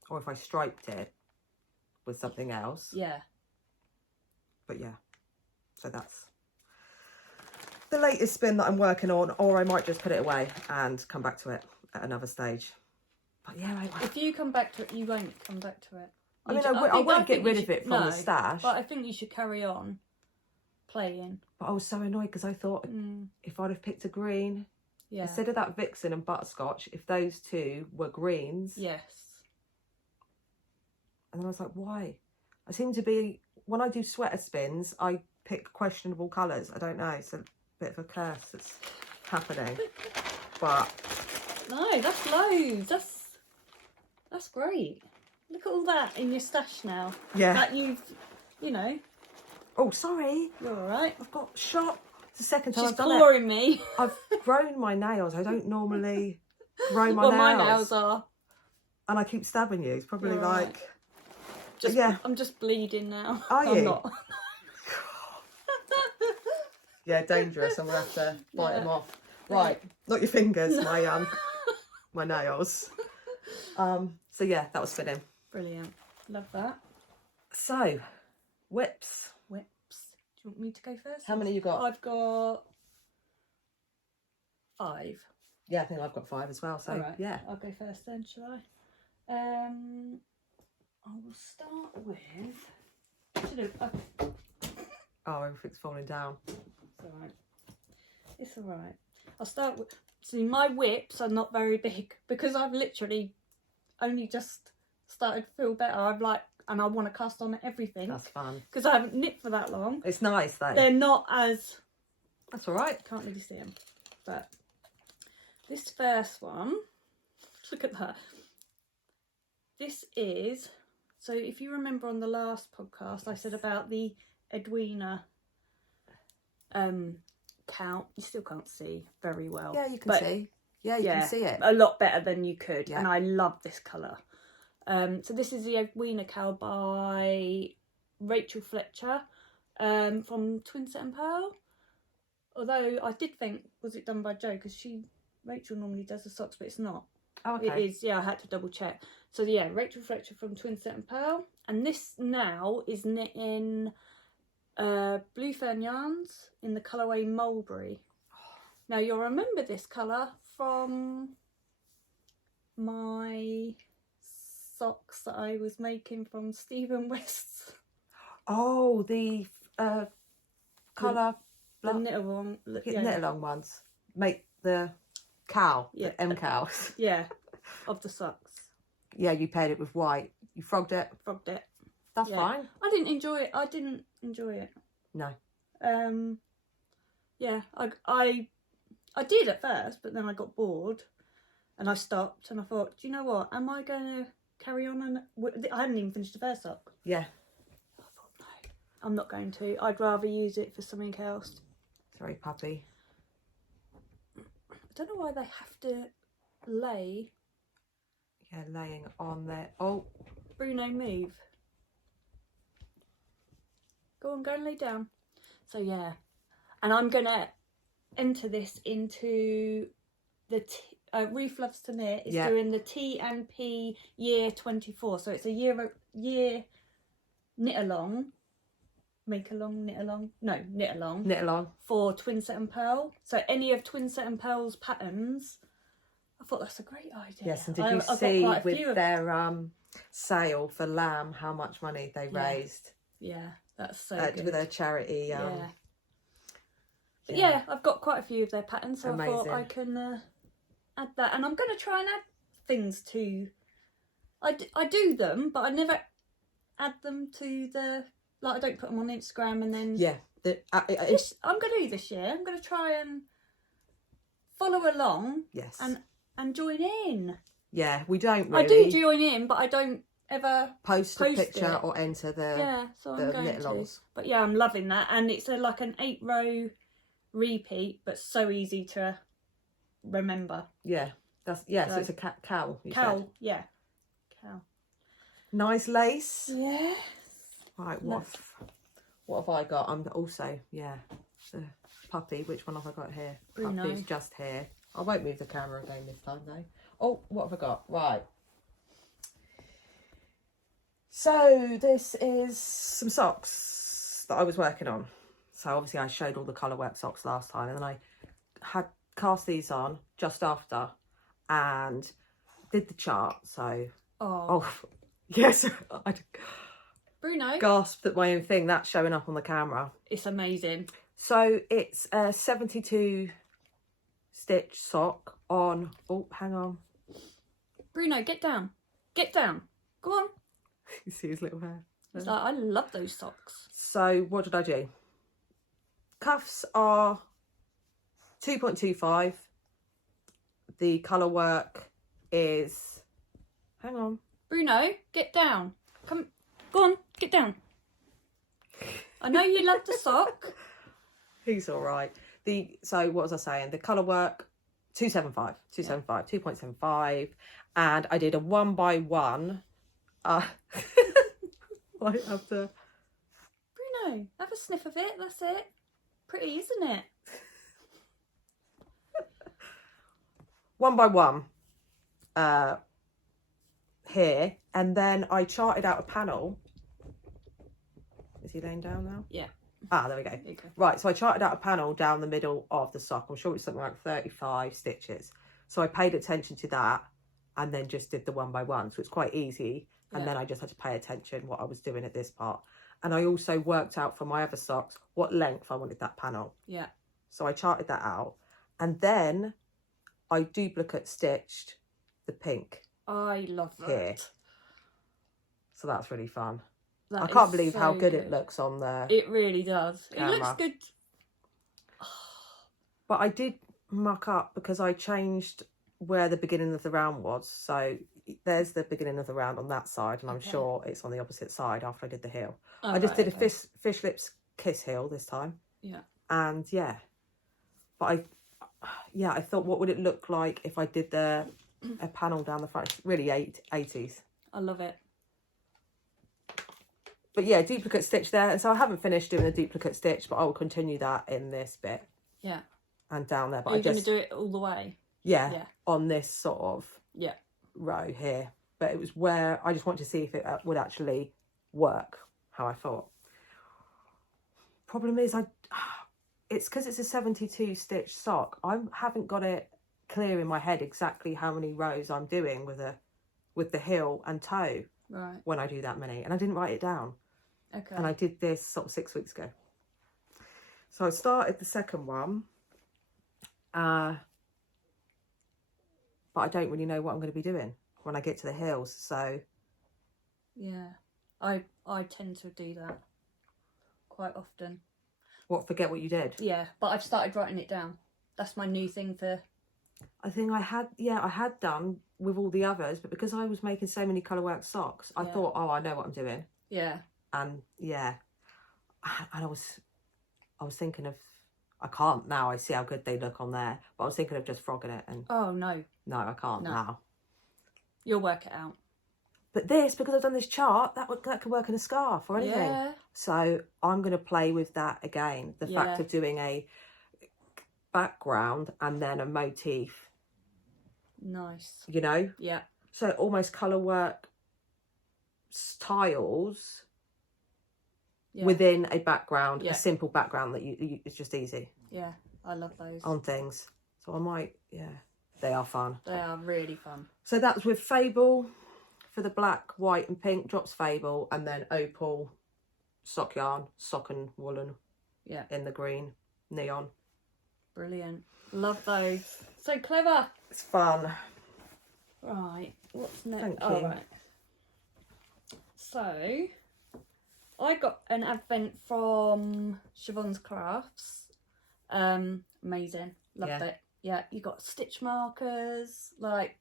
Or if I striped it with something else. Yeah. But yeah, so that's the latest spin that I'm working on, or I might just put it away and come back to it at another stage. But yeah, if you come back to it, you won't come back to it. I mean, I won't get rid of it from the stash. But I think you should carry on playing. But I was so annoyed because I thought if I'd have picked a green, instead of that Vixen and Butterscotch, if those two were greens. Yes. And then I was like, why? I seem to be, when I do sweater spins, I pick questionable colours. I don't know. It's a bit of a curse that's happening. But no, that's loads. That's great. Look at all that in your stash now. Yeah. That you've, you know. Oh, sorry. You're all right. I've got shot. It's the second time She's I've done it. She's clawing me. I've grown my nails. I don't normally grow my nails. Well, my nails are. And I keep stabbing you. It's probably You're like... Right. Just, yeah. I'm just bleeding now. Are you? I'm not. Yeah, dangerous. I'm going to have to bite them off. Right. Not your fingers, my nails. So yeah, that was fitting. Brilliant. Love that. So, whips. Whips. Do you want me to go first? How many you got? I've got 5. Yeah, I think I've got 5 as well. So, right. Yeah. I'll go first then, shall I? I will start with... Oh, everything's falling down. It's alright. It's alright. I'll start with... See, my whips are not very big because I've literally only just started to feel better. I'm like, and I want to cast on everything. That's fun. Because I haven't knit for that long. It's nice though. They're not as... That's alright. Can't really see them. But this first one, look at that. This is... So if you remember on the last podcast, I said about the Edwina count. You still can't see very well. Yeah, you can see. Yeah, you can see it. A lot better than you could. Yeah. And I love this colour. So this is the Edwina cow by Rachel Fletcher from Twin Set and Pearl. Although I did think, was it done by Jo? Because Rachel normally does the socks, but it's not. Oh, okay. It is, yeah, I had to double check. So yeah, Rachel Fletcher from Twin Set and Pearl. And this now is knit in Blue Fern yarns in the colourway Mulberry. Now you'll remember this colour from my socks that I was making from Stephen West's. Oh, the colour... The knit-along. Knit-along ones. Make the cow, yeah. the M cows. Yeah, of the socks. Yeah, you paired it with white. You frogged it. Frogged it. That's fine. I didn't enjoy it. No. Yeah, I did at first, but then I got bored and I stopped and I thought, do you know what? Am I going to carry on? And I hadn't even finished the first sock. Yeah. I thought, no, I'm not going to. I'd rather use it for something else. Sorry, puppy. I don't know why they have to lay. Yeah, laying on there. Oh. Bruno, move. Go on, go and lay down. So yeah, and I'm gonna enter this into the Reef Loves to Knit is doing the T&P year 24. So it's a year knit along, make along, knit along. No, knit along. Knit along for Twin Set and Pearl. So any of Twin Set and Pearl's patterns. I thought that's a great idea. Yes, and did you see with their sale for lamb how much money they raised? Yeah, that's so good. With their charity. But yeah, I've got quite a few of their patterns, so amazing. I thought I can add that. And I'm going to try and add things to... I do them, but I never add them to the... Like, I don't put them on Instagram and then... Yeah. I'm going to do this year. I'm going to try and follow along. Yes. And join in. Yeah, we don't really. I do join in, but I don't ever post a picture or enter the knit-alongs. But yeah, I'm loving that. And it's like an 8-row repeat, but so easy to remember. Yeah, so it's a cowl. Cowl, yeah. Cowl. Nice lace. Yes. Right, what have I got? I'm also, the puppy. Which one have I got here? Bruno. Puppy's just here. I won't move the camera again this time though. Oh, what have I got? Right. So this is some socks that I was working on. So obviously I showed all the colour work socks last time, and then I had cast these on just after, and did the chart. So, oh yes, I Bruno gasped at my own thing. That's showing up on the camera. It's amazing. So it's a 72 stitch sock on. Oh, hang on. Bruno, get down. Get down. Go on. You see his little hair. It's like, I love those socks. So what did I do? Cuffs are 2.25. The colour work is, hang on. Bruno, get down. Come, go on, get down. I know you love the sock. He's all right. So what was I saying? The colour work, 2.75. And I did a 1x1. Right after. Bruno, have a sniff of it. That's it. Pretty, isn't it? 1x1 here, and then I charted out a panel. Is he laying down now? Yeah. Ah, there we go. Right, so I charted out a panel down the middle of the sock. I'm sure it's something like 35 stitches. So I paid attention to that and then just did the 1x1. So it's quite easy. And then I just had to pay attention what I was doing at this part. And I also worked out for my other socks what length I wanted that panel. Yeah. So I charted that out. And then I duplicate stitched the pink. I love that. Here. So that's really fun. That I can't believe so how good it looks on there. It really does. Camera. It looks good. But I did muck up because I changed where the beginning of the round was. So there's the beginning of the round on that side, and I'm sure it's on the opposite side after I did the heel. I just did a fish lips kiss heel this time. Yeah. And but I thought, what would it look like if I did a panel down the front? It's really 80s. I love it. But yeah, duplicate stitch there. And so I haven't finished doing a duplicate stitch, but I will continue that in this bit. Yeah. And down there. But Are you going to do it all the way? Yeah. On this sort of yeah row here. But it was where I just wanted to see if it would actually work how I thought. Problem is, it's because it's a 72 stitch sock. I haven't got it clear in my head exactly how many rows I'm doing with the heel and toe when I do that many, and I didn't write it down. Okay. And I did this sort of 6 weeks ago. So I started the second one, but I don't really know what I'm going to be doing when I get to the heels. So yeah, I tend to do that quite often. What, forget what you did? Yeah, but I've started writing it down. That's my new thing for... I think I had done with all the others, but because I was making so many colourwork socks, I thought, oh, I know what I'm doing. Yeah. And and I was thinking of, I can't now, I see how good they look on there, but I was thinking of just frogging it. And oh, no. No, I can't now. You'll work it out. But this, because I've done this chart, that could work in a scarf or anything. Yeah. So I'm going to play with that again. The fact of doing a background and then a motif. Nice. You know? Yeah. So almost colour work styles within a background, a simple background that you it's just easy. Yeah, I love those. On things. So I might, they are fun. They are really fun. So that's with Fable for the black, white and pink, drops Fable, and then Opal, sock yarn, sock and woolen in the green, neon. Brilliant. Love those. So clever. It's fun. Right, what's next? Thank you. Oh, right. So, I got an advent from Siobhan's Crafts. Amazing. Loved it. Yeah, you got stitch markers, like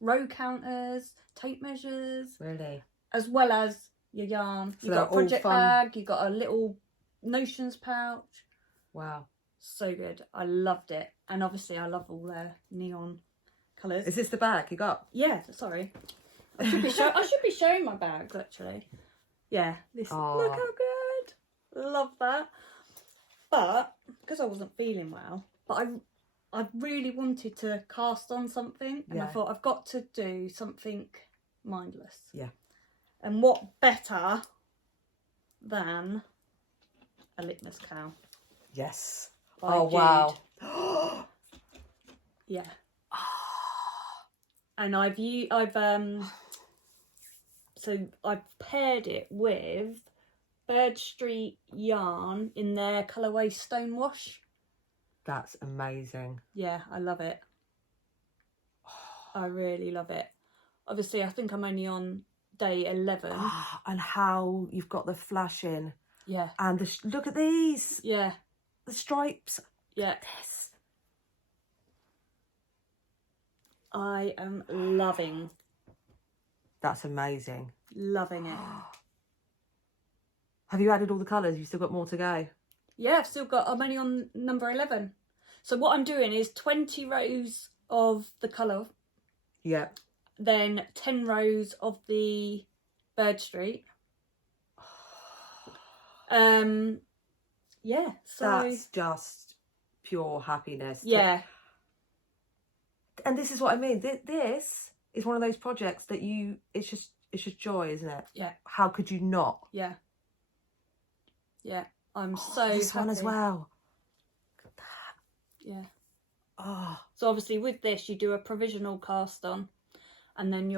row counters, tape measures. Really? As well as your yarn. So you got a project bag, you got a little notions pouch. Wow. So good. I loved it. And obviously I love all their neon colours. Is this the bag you got? Yeah, sorry. I should be showing my bags actually. Yeah, this look how good. Love that. But because I wasn't feeling well, but I really wanted to cast on something, and I thought I've got to do something mindless. Yeah. And what better than a litmus cow? Yes. By Jude. Wow. Yeah. And I've paired it with Bird Street yarn in their colourway Stonewash. That's amazing. Yeah, I love it. I really love it. Obviously, I think I'm only on day 11. And how you've got the flashing. Yeah. And look at these. Yeah. The stripes. Yeah. This. I am loving. That's amazing. Loving it. Have you added all the colours? You've still got more to go? Yeah, I'm only on number 11. So what I'm doing is 20 rows of the colour. Yeah. Then 10 rows of the Bird Street. Yeah, so that's just pure happiness. Yeah. And this is what I mean. This is one of those projects that it's just joy, isn't it? Yeah. How could you not? Yeah. Yeah. I'm so this happy. one as well. Look at that. Yeah. Oh. So obviously with this you do a provisional cast on, and then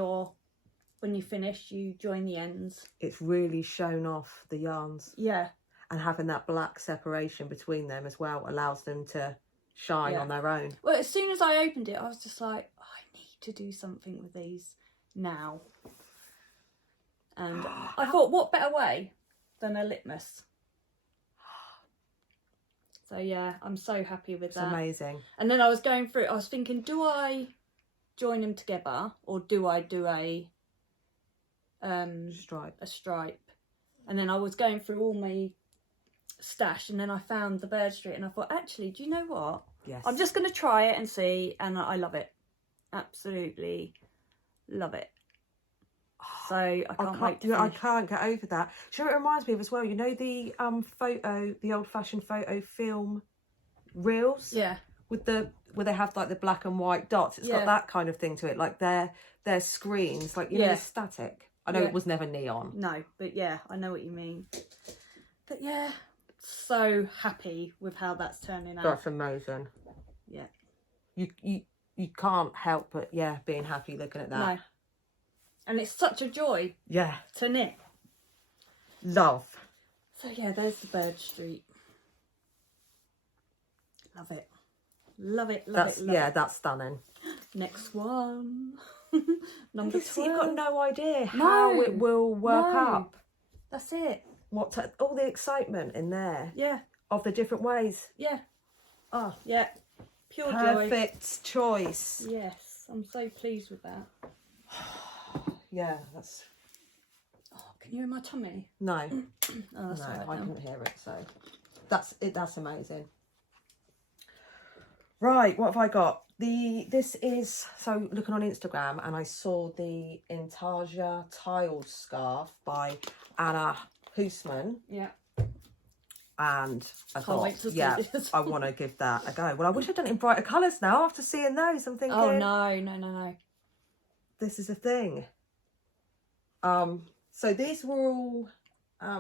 when you finish you join the ends. It's really shown off the yarns. Yeah. And having that black separation between them as well allows them to shine on their own. Well, as soon as I opened it I was just like, I need to do something with these now. And I thought, what better way than a litmus? So yeah, I'm so happy with that. It's amazing. And then I was going through, I was thinking, do I join them together or do I do a stripe? And then I was going through all my stash and then I found the Bird Street and I thought, actually, do you know what? Yes. I'm just going to try it and see, and I love it. Absolutely love it. So I can't wait to finish. I can't get over that. Do you know what it reminds me of as well? You know the the old-fashioned photo film reels? Yeah. With where they have like the black and white dots. It's got that kind of thing to it. Like their screens, like, you know, the static. I know it was never neon. No, but yeah, I know what you mean. But yeah, so happy with how that's turning out. That's amazing. Yeah. You can't help but being happy looking at that. No. And it's such a joy. Yeah. To knit. Love. So yeah, there's the Bird Street. Love it. Love it, love it, love it. That's stunning. Next one. Number 12. You've got no idea how it will work up. That's it. All the excitement in there. Yeah. Of the different ways. Yeah. Oh, yeah. Pure joy. Perfect choice. Yes, I'm so pleased with that. Yeah, that's... Oh, can you hear my tummy? No. Oh, that's right, I couldn't hear it, so... That's amazing. Right, what have I got? This is... So, looking on Instagram, and I saw the Intarsia tiled scarf by Anna Hoosman. Yeah. And I thought, this. I want to give that a go. Well, I wish I'd done it in brighter colours now after seeing those. I'm thinking... Oh, no. This is a thing. So these were all...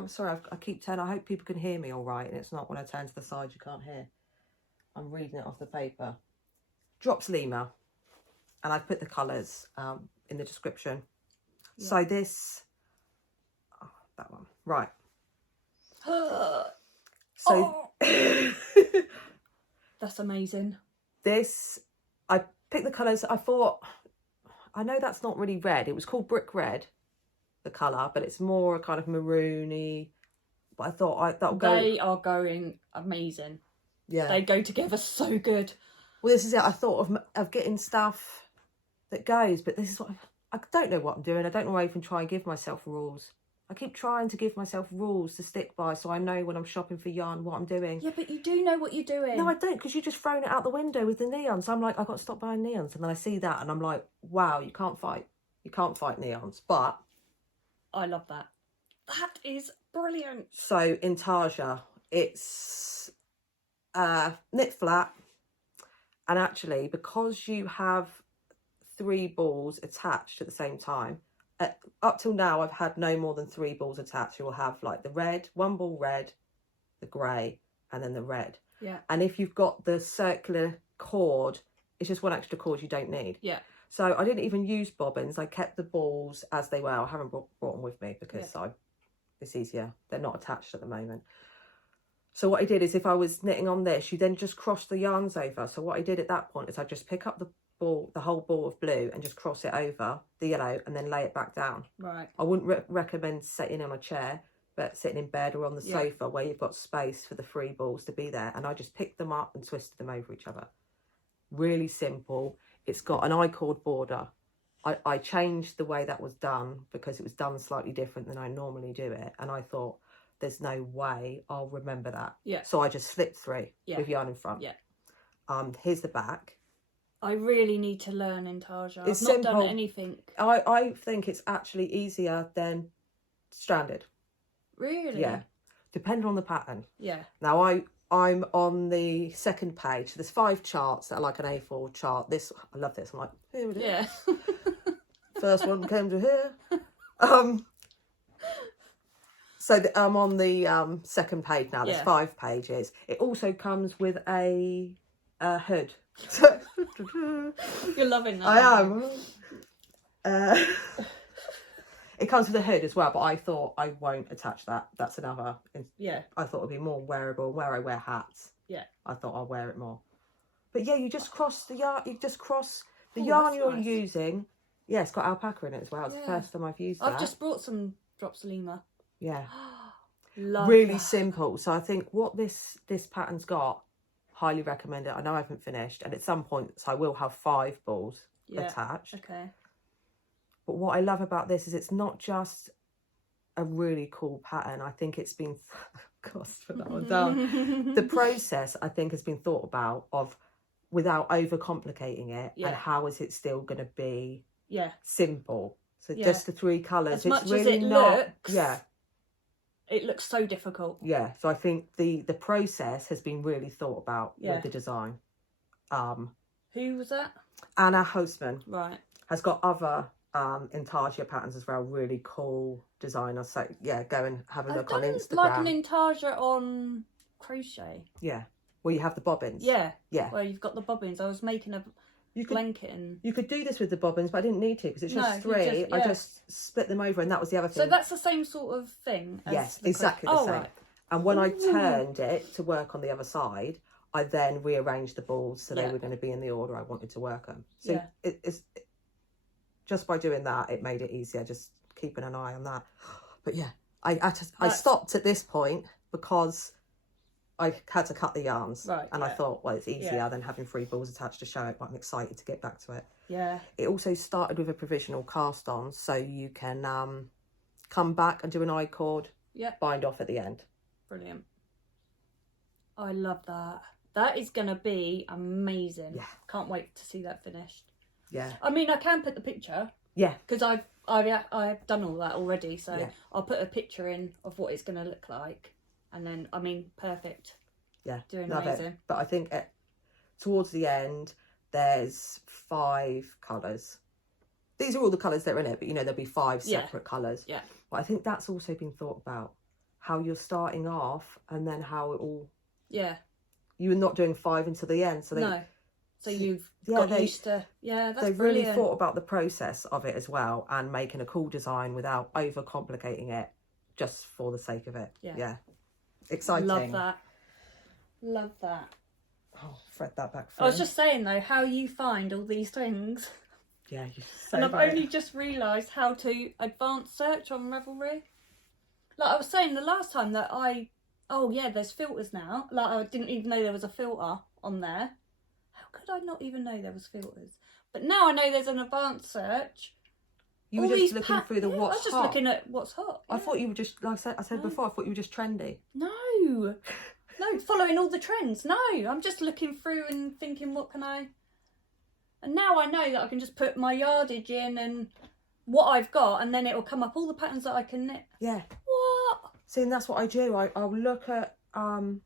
sorry, I keep turning... I hope people can hear me all right, and it's not when I turn to the side you can't hear. I'm reading it off the paper. Drops Lima. And I've put the colours in the description. Yeah. So this... Oh, that one. Right. So that's amazing. This, I picked the colours. I thought, I know that's not really red. It was called brick red, the colour, but it's more kind of maroony. But I thought that'll go. They are going amazing. Yeah, they go together so good. Well, this is it. I thought of getting stuff that goes, but this is what I don't know what I'm doing. I don't know why I even try and give myself rules. I keep trying to give myself rules to stick by so I know when I'm shopping for yarn what I'm doing. Yeah, but you do know what you're doing. No, I don't, because you just thrown it out the window with the neons. So I'm like, I've got to stop buying neons. And then I see that and I'm like, wow, you can't fight. You can't fight neons. But... I love that. That is brilliant. So, Intarsia, it's knit flat. And actually, because you have 3 balls attached at the same time, up till now I've had no more than 3 balls attached. You will have like the red, 1 ball red, the grey, and then the red. Yeah. And if you've got the circular cord, it's just 1 extra cord you don't need. Yeah. So I didn't even use bobbins. I kept the balls as they were. I haven't brought them with me because it's easier. They're not attached at the moment. So what I did is, if I was knitting on this, you then just cross the yarns over. So what I did at that point is I just pick up the whole ball of blue and just cross it over the yellow and then lay it back down. Right. I wouldn't recommend sitting on a chair, but sitting in bed or on the sofa where you've got space for the 3 balls to be there. And I just picked them up and twisted them over each other. Really simple. It's got an I-cord border. I changed the way that was done because it was done slightly different than I normally do it. And I thought, there's no way I'll remember that. Yeah. So I just slipped through with yarn in front. Yeah. Here's the back. I really need to learn intarsia. I've Simple. not done anything. I think it's actually easier than stranded. Really? Yeah. Depending on the pattern. Yeah. Now I'm on the 2nd page. So there's 5 charts that are like an A4 chart. I love this. I'm like, here it is. Yeah. First one came to here. So I'm on the 2nd page now. There's 5 pages. It also comes with a hood. You're loving that. I am. It comes with a hood as well, but I thought I won't attach that. That's another. Yeah. I thought it'd be more wearable. Where I wear hats. Yeah. I thought I'll wear it more. But yeah, you just cross the yarn. You just cross the yarn you're using. Yeah, it's got alpaca in it as well. It's the first time I've used that. I've just brought some drops of Lima. Yeah. Love really that. simple. So I think what this pattern's got, highly recommend it. I know I haven't finished, and at some point I will have 5 balls attached. Okay. But what I love about this is it's not just a really cool pattern. I think it's been cost for that one down. The process I think has been thought about without overcomplicating it, and how is it still going to be simple. So just the 3 colours. As much really as it not looks, it looks so difficult. Yeah, so I think the process has been really thought about with the design. Who was that? Anna Hostman. Right. Has got other intarsia patterns as well, really cool designers. So yeah, go and have a look on Instagram. Like an intarsia on crochet. Yeah, where you have the bobbins. Yeah. Yeah. Where you've got the bobbins. I was making a blanket and... You could do this with the bobbins, but I didn't need to because it's just 3. I just split them over, and that was the other thing. So that's the same sort of thing as yes, exactly the same. Right. And when I turned it to work on the other side, I then rearranged the balls so they were going to be in the order I wanted to work them. So it's just by doing that, it made it easier, just keeping an eye on that. But yeah, I stopped at this point because I had to cut the yarns. Right, and I thought, well, it's easier than having 3 balls attached to show it, but I'm excited to get back to it. Yeah. It also started with a provisional cast on, so you can come back and do an I-cord, bind off at the end. Brilliant. I love that. That is going to be amazing. Yeah. Can't wait to see that finished. Yeah. I mean, I can put the picture. Yeah. Because I've done all that already, so I'll put a picture in of what it's going to look like. And then, I mean, perfect. Yeah. Doing love amazing. It. But I think towards the end, there's 5 colours. These are all the colours that are in it, but, you know, there'll be 5 separate colours. Yeah. But I think that's also been thought about. How you're starting off and then how it all... Yeah. You were not doing 5 until the end. So So you've got used to... Yeah, that's They've brilliant. really thought about the process of it as well and making a cool design without overcomplicating it just for the sake of it. Yeah. Exciting. Love that. Love that. Oh, thread that back through. I was just saying, though, how you find all these things. Yeah, you're so And I've only just realised how to advanced search on Ravelry. Like I was saying the last time that there's filters now. Like I didn't even know there was a filter on there. How could I not even know there was filters? But now I know there's an advanced search. You were just looking through the what's hot. I was just looking at what's hot. I thought you were just, like I said before, I thought you were just trendy. No, following all the trends. No, I'm just looking through and thinking, what can I... And now I know that I can just put my yardage in and what I've got, and then it will come up all the patterns that I can knit. Yeah. What? See, and that's what I do. I'll look at yarn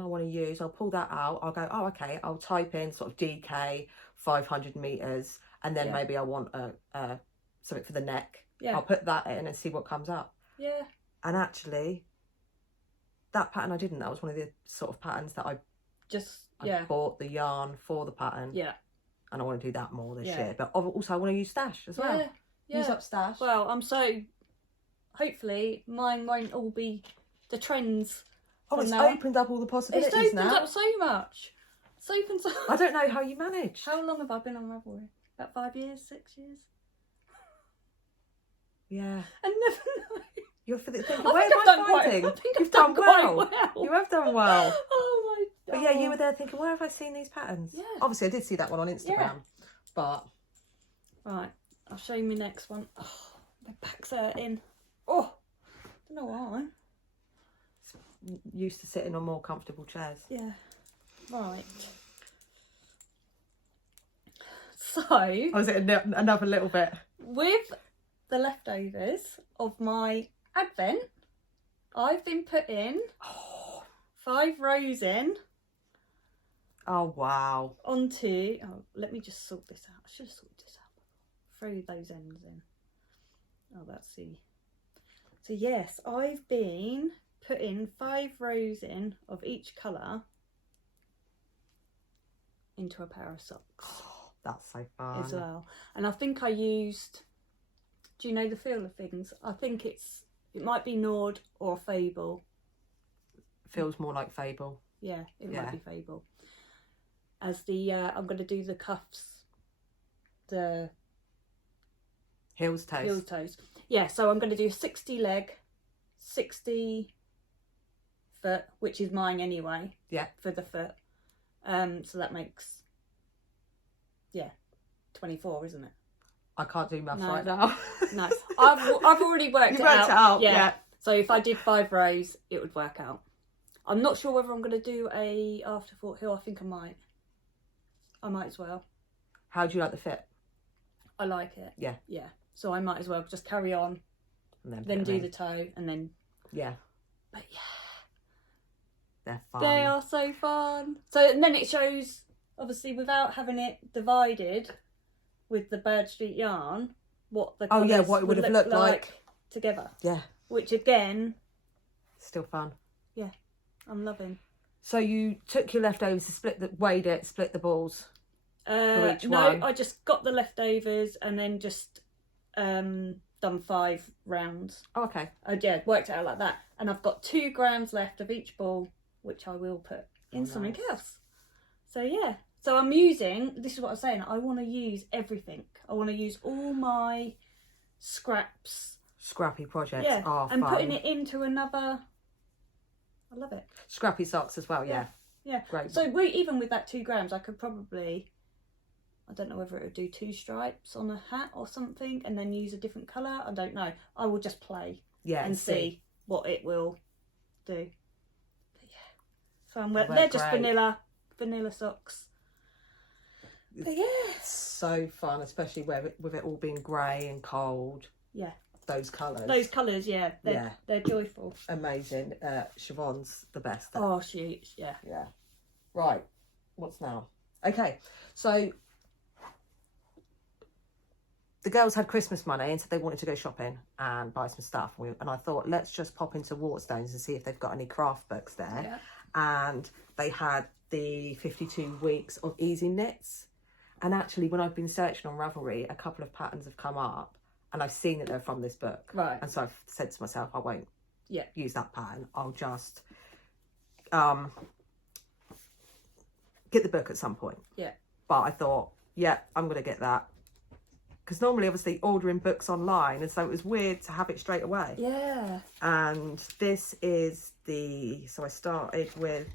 I want to use. I'll pull that out. I'll go, oh, okay. I'll type in sort of DK 500 meters, and then maybe I want something for the neck. Yeah. I'll put that in and see what comes up. Yeah. And actually, that pattern I didn't. That was one of the sort of patterns that I bought the yarn for the pattern. Yeah. and I want to do that more this year. But also I want to use stash as well. Yeah. Use up stash. Well, hopefully mine won't all be the trends. It's opened up all the possibilities now. It's opened up so much. I don't know how you manage. How long have I been on Ravelry? About 5 years, 6 years? Yeah. I never know. You're thinking, where am I finding? You've done well. You have done well. Oh my God. But yeah, you were there thinking, where have I seen these patterns? Yeah. Obviously, I did see that one on Instagram. But. Right, I'll show you my next one. Oh, my back's hurting. Oh, I don't know why. Used to sitting on more comfortable chairs. Yeah. Right. So. Was it another little bit? With the leftovers of my advent, I've been putting 5 rows in. Oh, wow. Onto. Oh, let me just sort this out. I should have sorted this out. Throw those ends in. Oh, let's see. So, yes, I've been putting 5 rows in of each colour into a pair of socks. That's so fun. As well. And I think I used, do you know the feel of things? I think it might be Nord or Fable. Feels more like Fable. Yeah, it might be Fable. As the, I'm going to do the cuffs, the heels toes. Yeah, so I'm going to do 60 leg, 60 foot, which is mine anyway. Yeah. For the foot. So that makes 24, isn't it? I can't do maths right now. No, I've already worked it out. Yeah. So if I did 5 rows, it would work out. I'm not sure whether I'm going to do a afterthought hill. I think I might. I might as well. How do you like the fit? I like it. Yeah. Yeah. So I might as well just carry on, and then do the toe, and then. Yeah. But yeah. They're fun. They are so fun. So and then it shows, obviously, without having it divided with the Bird Street yarn, what the colours what it would have looked like together. Yeah. Which again, still fun. Yeah, I'm loving. So you took your leftovers to weighed it, split the balls for each one? No, I just got the leftovers and then just done 5 rounds. Oh, okay. Worked it out like that. And I've got 2 grams left of each ball, which I will put in something else. So yeah. So I'm using, this is what I'm saying, I want to use everything. I want to use all my scraps. Scrappy projects are fun. And putting it into another, I love it. Scrappy socks as well, yeah. Yeah. Great. So even with that 2 grams, I could probably, I don't know whether it would do 2 stripes on a hat or something and then use a different colour. I don't know. I will just play and see what it will do. But yeah. So they're just vanilla socks. But yeah. So fun, especially with it all being grey and cold. Yeah. Those colours. Yeah. They're joyful. Amazing. Siobhan's the best. Oh, yeah. Yeah. Right. What's now? Okay. So the girls had Christmas money and said they wanted to go shopping and buy some stuff. And I thought, let's just pop into Waterstones and see if they've got any craft books there. Yeah. And they had the 52 weeks of easy knits. And actually, when I've been searching on Ravelry, a couple of patterns have come up and I've seen that they're from this book. Right. And so I've said to myself, I won't use that pattern. I'll just get the book at some point. Yeah. But I thought, I'm going to get that. Because normally, obviously, ordering books online, and so it was weird to have it straight away. Yeah. And this is so I started with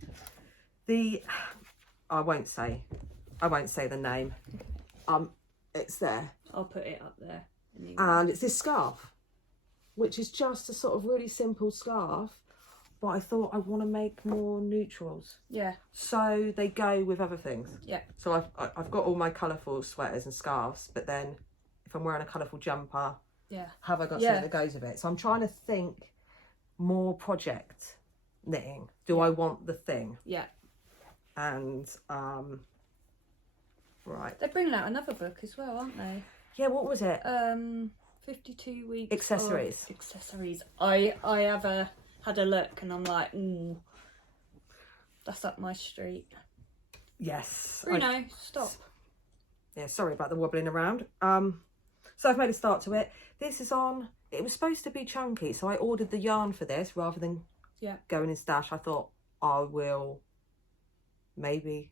I won't say the name. It's there. I'll put it up there. And it's this scarf, which is just a sort of really simple scarf, but I thought I want to make more neutrals. Yeah. So they go with other things. Yeah. So I've got all my colourful sweaters and scarves, but then if I'm wearing a colourful jumper, have I got something that goes with it? So I'm trying to think more project knitting. Do I want the thing? Yeah. And right. They're bringing out another book as well, aren't they? Yeah, what was it? 52 weeks accessories. Accessories. I have had a look and I'm like, that's up my street. Yes. Bruno, stop. Yeah, sorry about the wobbling around. So I've made a start to it. This is on, it was supposed to be chunky, so I ordered the yarn for this rather than going in stash. I thought I will maybe,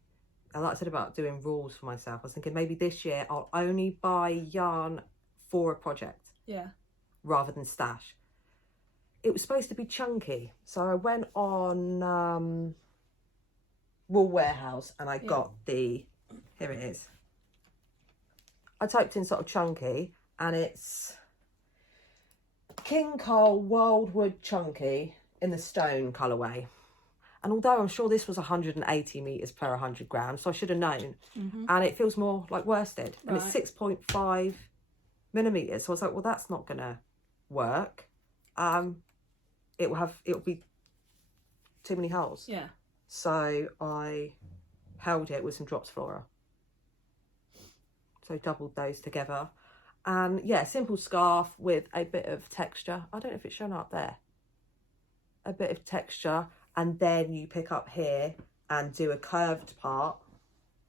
like I said about doing rules for myself, I was thinking maybe this year I'll only buy yarn for a project. Yeah. Rather than stash. It was supposed to be chunky, so I went on Wool Warehouse and I got the, here it is. I typed in sort of chunky and it's King Cole Wildwood Chunky in the stone colourway. And although I'm sure this was 180 metres per 100 grams, so I should have known. And it feels more like worsted. And it's 6.5 millimetres. So I was like, well, that's not going to work. It'll be too many holes. Yeah. So I held it with some drops flora. So doubled those together. And yeah, simple scarf with a bit of texture. I don't know if it's shown up there. A bit of texture. And then you pick up here and do a curved part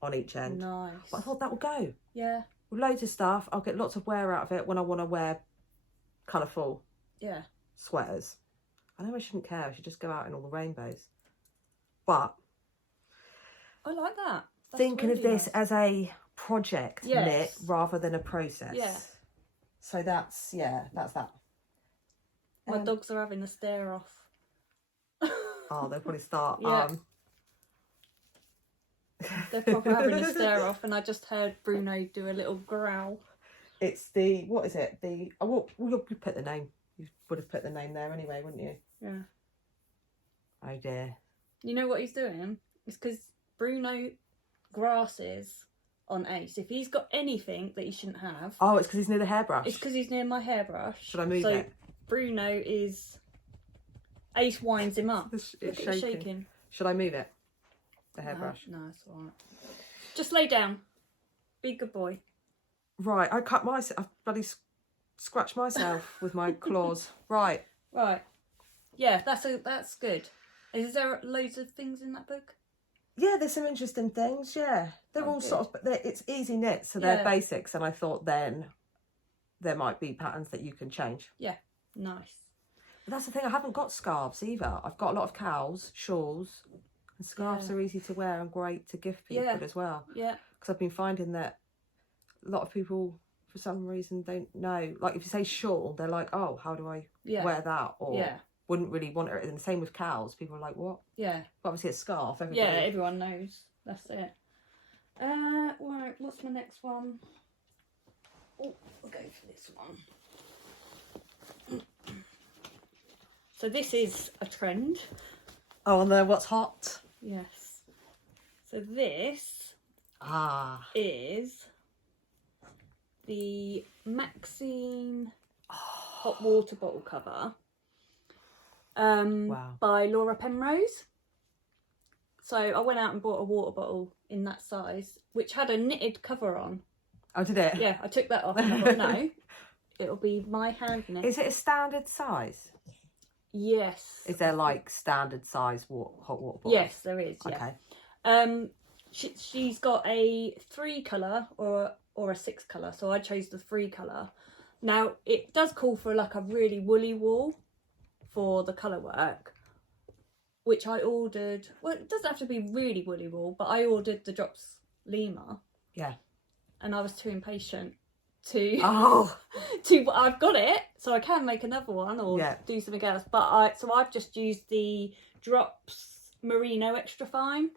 on each end. Nice. But I thought that would go. Yeah. With loads of stuff. I'll get lots of wear out of it when I want to wear colourful sweaters. I know I shouldn't care. I should just go out in all the rainbows. But I like that. That's thinking really of this nice. as a project knit rather than a process. Yeah. So that's that. My dogs are having a stare off. Oh, they'll probably start. Yeah. They're probably having a stare off, and I just heard Bruno do a little growl. It's the, what is it? The, oh, well, you put the name. You would have put the name there anyway, wouldn't you? Yeah. Oh dear. You know what he's doing? It's because Bruno grasses on Ace. If he's got anything that he shouldn't have... Oh, it's because he's near the hairbrush. It's because he's near my hairbrush. Should I move it? Bruno is... Ace winds him up. It's shaking. Should I move it? The hairbrush? No, it's alright. Just lay down. Be a good boy. Right, I cut myself. I bloody scratched myself with my claws. Right. Right. Yeah, that's good. Is there loads of things in that book? Yeah, there's some interesting things. Yeah, they're all good. Sort of. It's easy knit, so they're basics. And I thought then there might be patterns that you can change. Yeah, nice. But that's the thing. I haven't got scarves either. I've got a lot of cows, shawls, and scarves are easy to wear and great to give people as well. Yeah. Because I've been finding that a lot of people, for some reason, don't know. Like if you say shawl, they're like, "Oh, how do I wear that?" Or wouldn't really want it. And the same with cows. People are like, "What?" Yeah. But obviously, a scarf. Everybody. Yeah, everyone knows. That's it. Right. What's my next one? Oh, we'll go for this one. So this is a trend. Oh, and then what's hot? Yes. So this is the Maxine hot water bottle cover by Laura Penrose. So I went out and bought a water bottle in that size, which had a knitted cover on. Oh, did it? Yeah, I took that off and I thought, no, it'll be my hand knit. Is it a standard size? Yes. Is there like standard size hot water bottles? Yes, there is. Yeah. Okay. She's got a 3 colour or a 6 colour, so I chose the 3 colour. Now it does call for like a really woolly wool for the colour work, which I ordered. Well, it doesn't have to be really woolly wool, but I ordered the Drops Lima. Yeah. And I was too impatient to I've got it, so I can make another one or do something else. But I've just used the Drops Merino Extra Fine,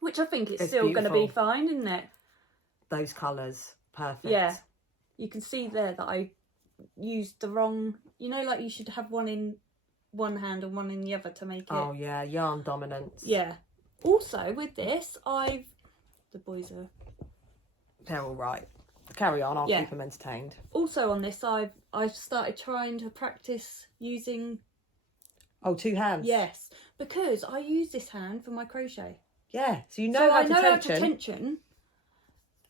which I think it's still going to be fine, isn't it? Those colours, perfect. Yeah, you can see there that I used the wrong. You know, like you should have one in one hand and one in the other to make it. Oh yeah, yarn dominance. Yeah. Also with this, the boys are. They're all right. Carry on, I'll keep them entertained. Also on this, I've started trying to practice using... Oh, 2 hands? Yes, because I use this hand for my crochet. Yeah, so you know how to tension. how to tension,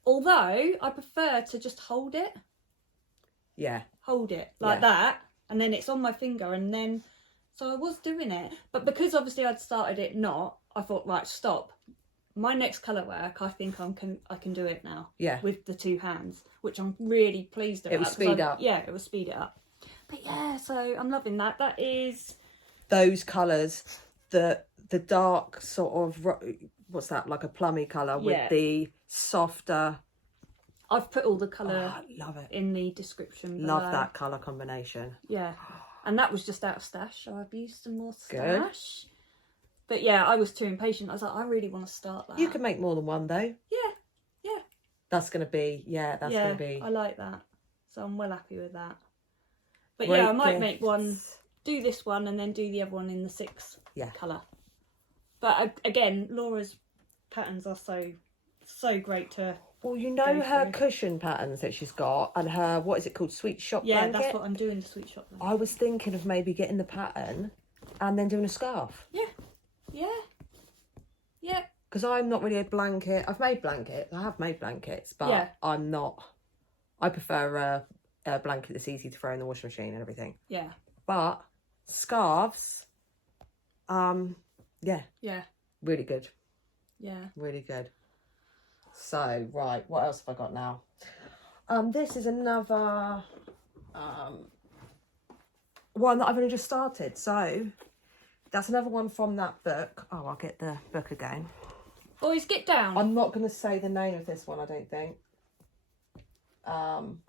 although I prefer to just hold it. Yeah. Hold it like that, and then it's on my finger, and then... So I was doing it, but because obviously I'd started it I thought, right, stop. my next colour work, I think I can do it now. Yeah. With the 2 hands, which I'm really pleased about. It will speed up. Yeah, it will speed it up. But yeah, so I'm loving that. That is... Those colours, the dark sort of, what's that, like a plummy colour with the softer... I've put all the colour love it. in the description below. Love that colour combination. Yeah. And that was just out of stash, so I've used some more stash. Good. But yeah, I was too impatient. I was like, I really want to start that. You can make more than one though. Yeah. Yeah. That's going to be, going to be... I like that. So I'm well happy with that. But yeah, I might make one, do this one and then do the other one in the 6 colour. But again, Laura's patterns are so great to... Well, you know her cushion patterns that she's got and her, what is it called, Sweet Shop blanket? Yeah, that's what I'm doing, the Sweet Shop blanket. I was thinking of maybe getting the pattern and then doing a scarf. Yeah. Yeah. Yeah. Because I'm not really a blanket. I've made blankets. I have made blankets, but I'm not... I prefer a blanket that's easy to throw in the washing machine and everything. Yeah. But scarves, yeah. Yeah. Really good. Yeah. Really good. So, right, what else have I got now? This is another one that I've only just started. So, that's another one from that book. Oh, I'll get the book again. Boys, get down. I'm not going to say the name of this one, I don't think. Am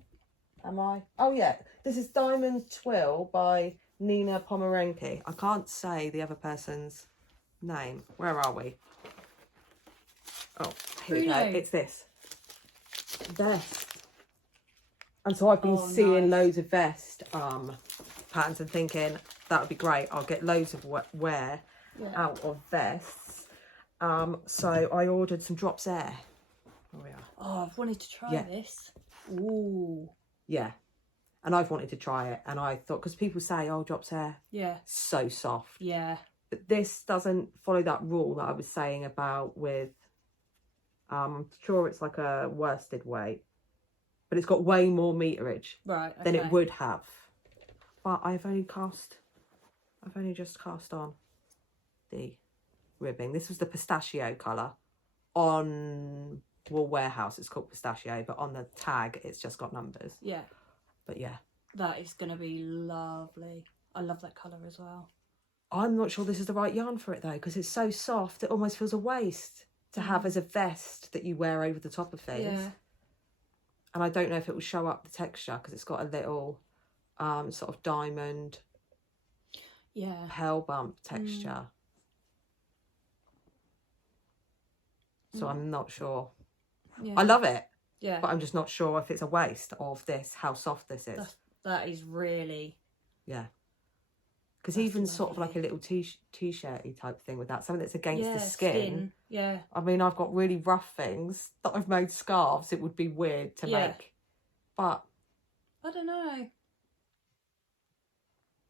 I? Oh, yeah. This is Diamond Twill by Nina Pomerenke. I can't say the other person's name. Where are we? Oh, here we go. It's this. Vest. And so I've been seeing loads of vest patterns and thinking that would be great. I'll get loads of wear out of vests. So I ordered some Drops Air. There we are. Oh, I've wanted to try this. Ooh. Yeah. And I've wanted to try it. And I thought, because people say, oh, Drops Air. Yeah. So soft. Yeah. But this doesn't follow that rule that I was saying about with... I'm sure it's like a worsted weight, but it's got way more meterage than it would have. But I've only just cast on the ribbing. This was the pistachio colour on Wool Warehouse. It's called pistachio, but on the tag it's just got numbers. Yeah. But yeah, that is going to be lovely. I love that colour as well. I'm not sure this is the right yarn for it though, because it's so soft it almost feels a waste to have as a vest that you wear over the top of things. Yeah. And I don't know if it will show up the texture because it's got a little sort of diamond pearl bump texture. So I'm not sure. Yeah. I love it. Yeah. But I'm just not sure if it's a waste of this, how soft this is. That is really... Yeah. Because even sort of like a little t-shirty type thing with that, something that's against the skin. Yeah. I mean, I've got really rough things that I've made scarves. It would be weird to make. But... I don't know.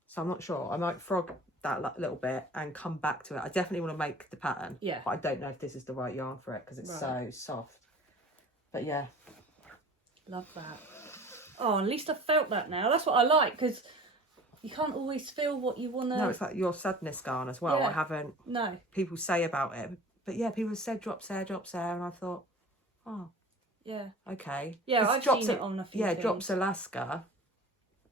So I'm not sure. I might frog that little bit and come back to it. I definitely want to make the pattern. Yeah. But I don't know if this is the right yarn for it because it's so soft. But yeah. Love that. Oh, at least I felt that now. That's what I like because... You can't always feel what you want to... No, it's like your sadness yarn as well. Yeah. I haven't... No. People say about it. But yeah, people have said Drops Air. And I thought, oh. Yeah. Okay. Yeah, I've seen it on a few things. Drops Alaska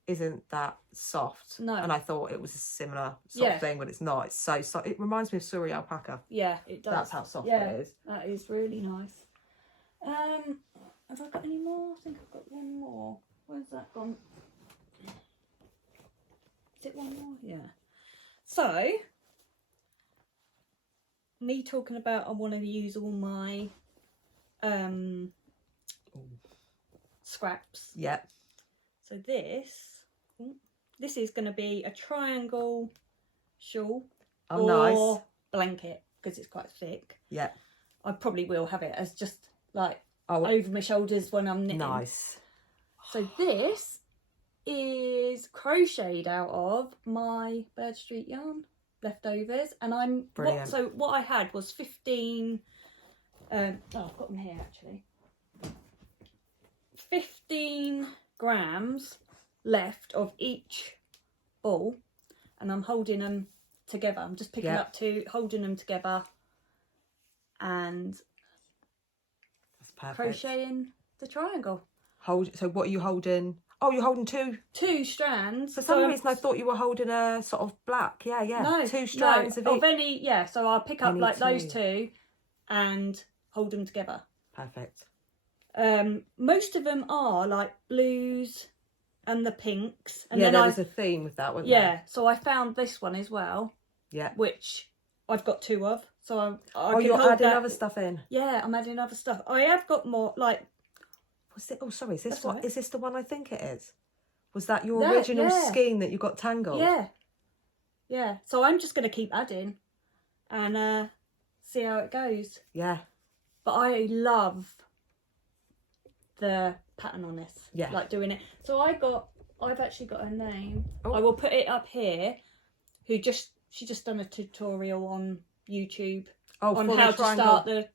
isn't that soft. No. And I thought it was a similar sort of thing, but it's not. It's so soft. It reminds me of Suri alpaca. Yeah, it does. That's how soft it is. That is really nice. Have I got any more? I think I've got one more. Where's that gone? Is it one more? Yeah. So, me talking about I want to use all my scraps. Yep. So this is going to be a triangle shawl or blanket because it's quite thick. Yeah. I probably will have it as just like over my shoulders when I'm knitting. Nice. So this is crocheted out of my Bird Street yarn leftovers, and what I had was 15 I've got them here actually, 15 grams left of each ball, and I'm holding them together. I'm just picking up holding them together, and That's perfect. crocheting the triangle. So what are you holding? Oh, you're holding two strands. For some reason I thought you were holding a sort of black. Yeah. No, 2 strands of each. any. Yeah, so I'll pick up like 2. those 2 and hold them together. Perfect. Most of them are like blues and the pinks. And then there was a theme with that, wasn't there? Yeah, so I found this one as well. Yeah. Which I've got 2 of. So you're adding other stuff in? Yeah, I'm adding other stuff. I have got more, like... Was it? Oh, sorry. Is this Is this the one I think it is? Was that your original skein that you got tangled? Yeah. Yeah. So I'm just going to keep adding and see how it goes. Yeah. But I love the pattern on this. Yeah. Like doing it. So I've actually got her name. Oh. I will put it up here. She just done a tutorial on YouTube on how to start the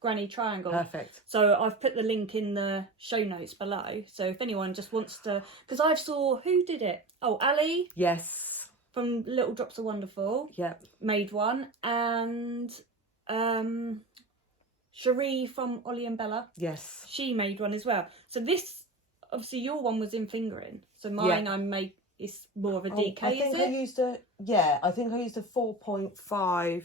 granny triangle. Perfect. So I've put the link in the show notes below. So if anyone just wants to, because I saw who did it. Oh, Ali. Yes. From Little Drops of Wonderful. Yep. Made one, and Cherie from Ollie and Bella. Yes. She made one as well. So this, obviously, your one was in fingering. So mine, I made is more of a DK. I think I used a 4.5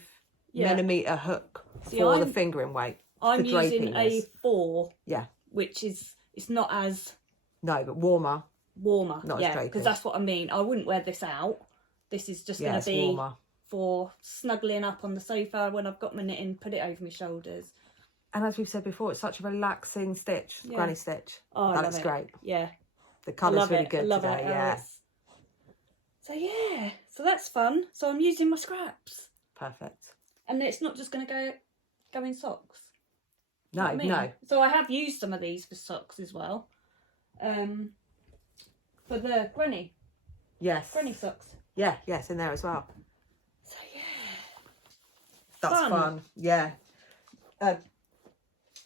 millimeter hook for the fingering weight. I'm using a 4. Yeah. Which is, it's not as... No, but warmer. Not as drapey. Because that's what I mean. I wouldn't wear this out. This is just going to be warmer for snuggling up on the sofa when I've got my knitting, put it over my shoulders. And as we've said before, it's such a relaxing stitch, granny stitch. Oh, that looks great. Yeah. The colour's really good today, yeah. So yeah, so that's fun. So I'm using my scraps. Perfect. And it's not just going to go in socks. No, you know what I mean? No. So I have used some of these for socks as well. For the granny. Yes. Granny socks. Yeah, yes, in there as well. So yeah. That's fun. Yeah.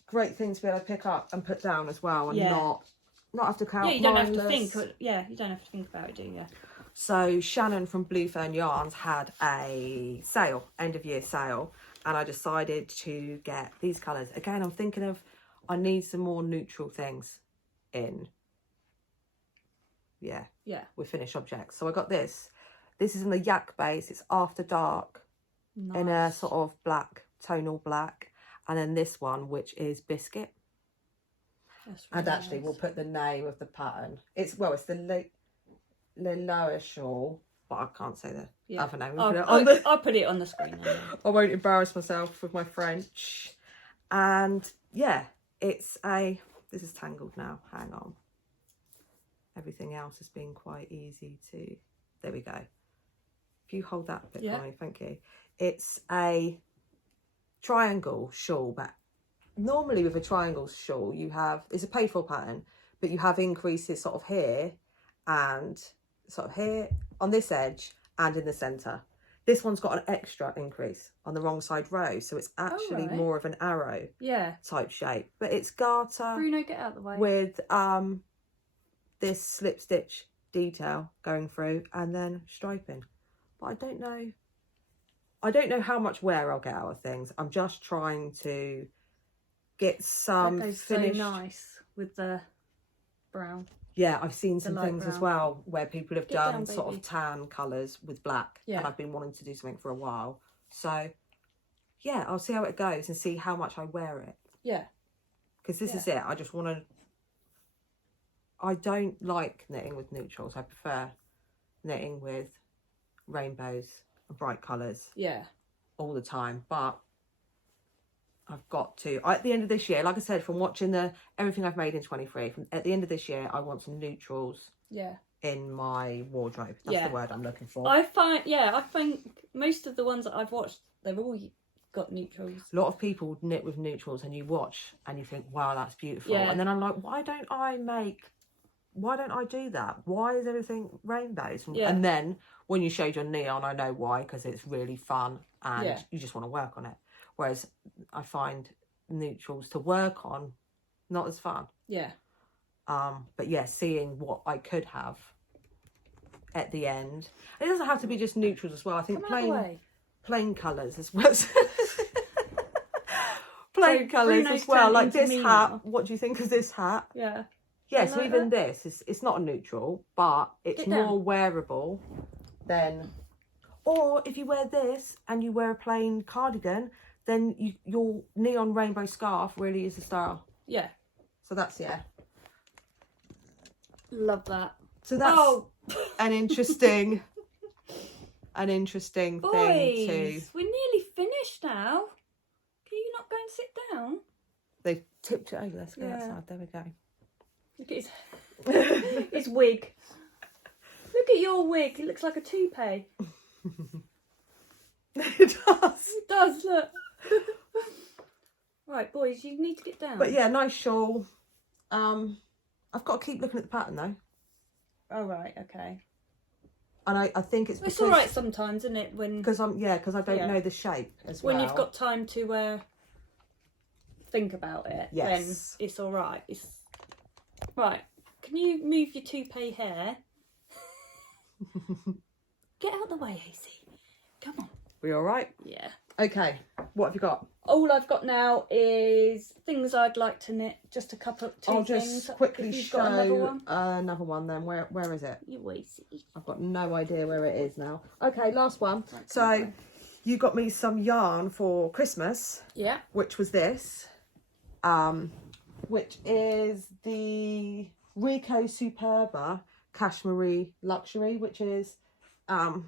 Great thing to be able to pick up and put down as well, and not have to count. Yeah, you don't have to think. Yeah, you don't have to think about it, do you? Yeah. So Shannon from Blue Fern Yarns had a sale, end of year sale, and I decided to get these colours. Again, I'm thinking of, I need some more neutral things in. Yeah. With finished objects. So I got this. This is in the yak base. It's After Dark. Nice. In a sort of black, tonal black. And then this one, which is Biscuit. That's really nice. We'll put the name of the pattern. It's the Leloa shawl, but I can't say the other name. I'll put it on the screen. I won't embarrass myself with my French. And yeah, this is tangled now. Hang on. Everything else has been quite easy to, there we go. If you hold that bit for me, thank you. It's a triangle shawl, but normally with a triangle shawl it's a paid for pattern, but you have increases sort of here and sort of here on this edge and in the centre. This one's got an extra increase on the wrong side row, so it's actually more of an arrow type shape, but it's garter. Bruno, get out of the way. With this slip stitch detail going through and then striping. But I don't know how much wear I'll get out of things. I'm just trying to get some that goes finished. So nice with the brown. Yeah, I've seen some things brown as well where people have done sort of tan colours with black. Yeah. And I've been wanting to do something for a while. So yeah, I'll see how it goes and see how much I wear it. Yeah. Because this is it. I just want to... I don't like knitting with neutrals. I prefer knitting with rainbows and bright colours. Yeah. All the time. But I've got to... at the end of this year, like I said, from watching everything I've made in 23, at the end of this year, I want some neutrals in my wardrobe. That's the word I'm looking for. I think most of the ones that I've watched, they've all got neutrals. A lot of people knit with neutrals and you watch and you think, wow, that's beautiful. Yeah. And then I'm like, why don't I do that? Why is everything rainbows? Yeah. And then when you showed your neon, I know why, because it's really fun and you just want to work on it. Whereas I find neutrals to work on not as fun. Yeah. But yeah, seeing what I could have at the end. It doesn't have to be just neutrals as well. I think plain colours as well. plain colours Bruno's as well. turned Like into this me hat. now. What do you think of this hat? Yeah. Yeah, I so like even that. this, it's not a neutral, but it's Get down. more wearable than... Or if you wear this and you wear a plain cardigan, then your neon rainbow scarf really is the style. Yeah. So that's, yeah. Love that. So that's an interesting... an interesting Boys, thing too. we're nearly finished now. Can you not go and sit down? They've tipped it over. Let's go outside. There we go. Look at his wig. Look at your wig. It looks like a toupee. It does. It does, look. Right, boys, you need to get down. But yeah, nice shawl. I've got to keep looking at the pattern though. Oh, right, okay. And I think it's because... It's all right sometimes, isn't it? Because I don't know the shape as well. When you've got time to think about it, then it's all right. Right, can you move your toupee hair? Get out of the way, AC. Come on. We all right? Yeah. Okay, what have you got? All I've got now is things I'd like to knit. Just a couple, I'll things. just quickly show another one then. Where is it? You AC. I've got no idea where it is now. Okay, last one. So you got me some yarn for Christmas. Yeah. Which was this. Which is the Rico Superba Cashmere Luxury, which is I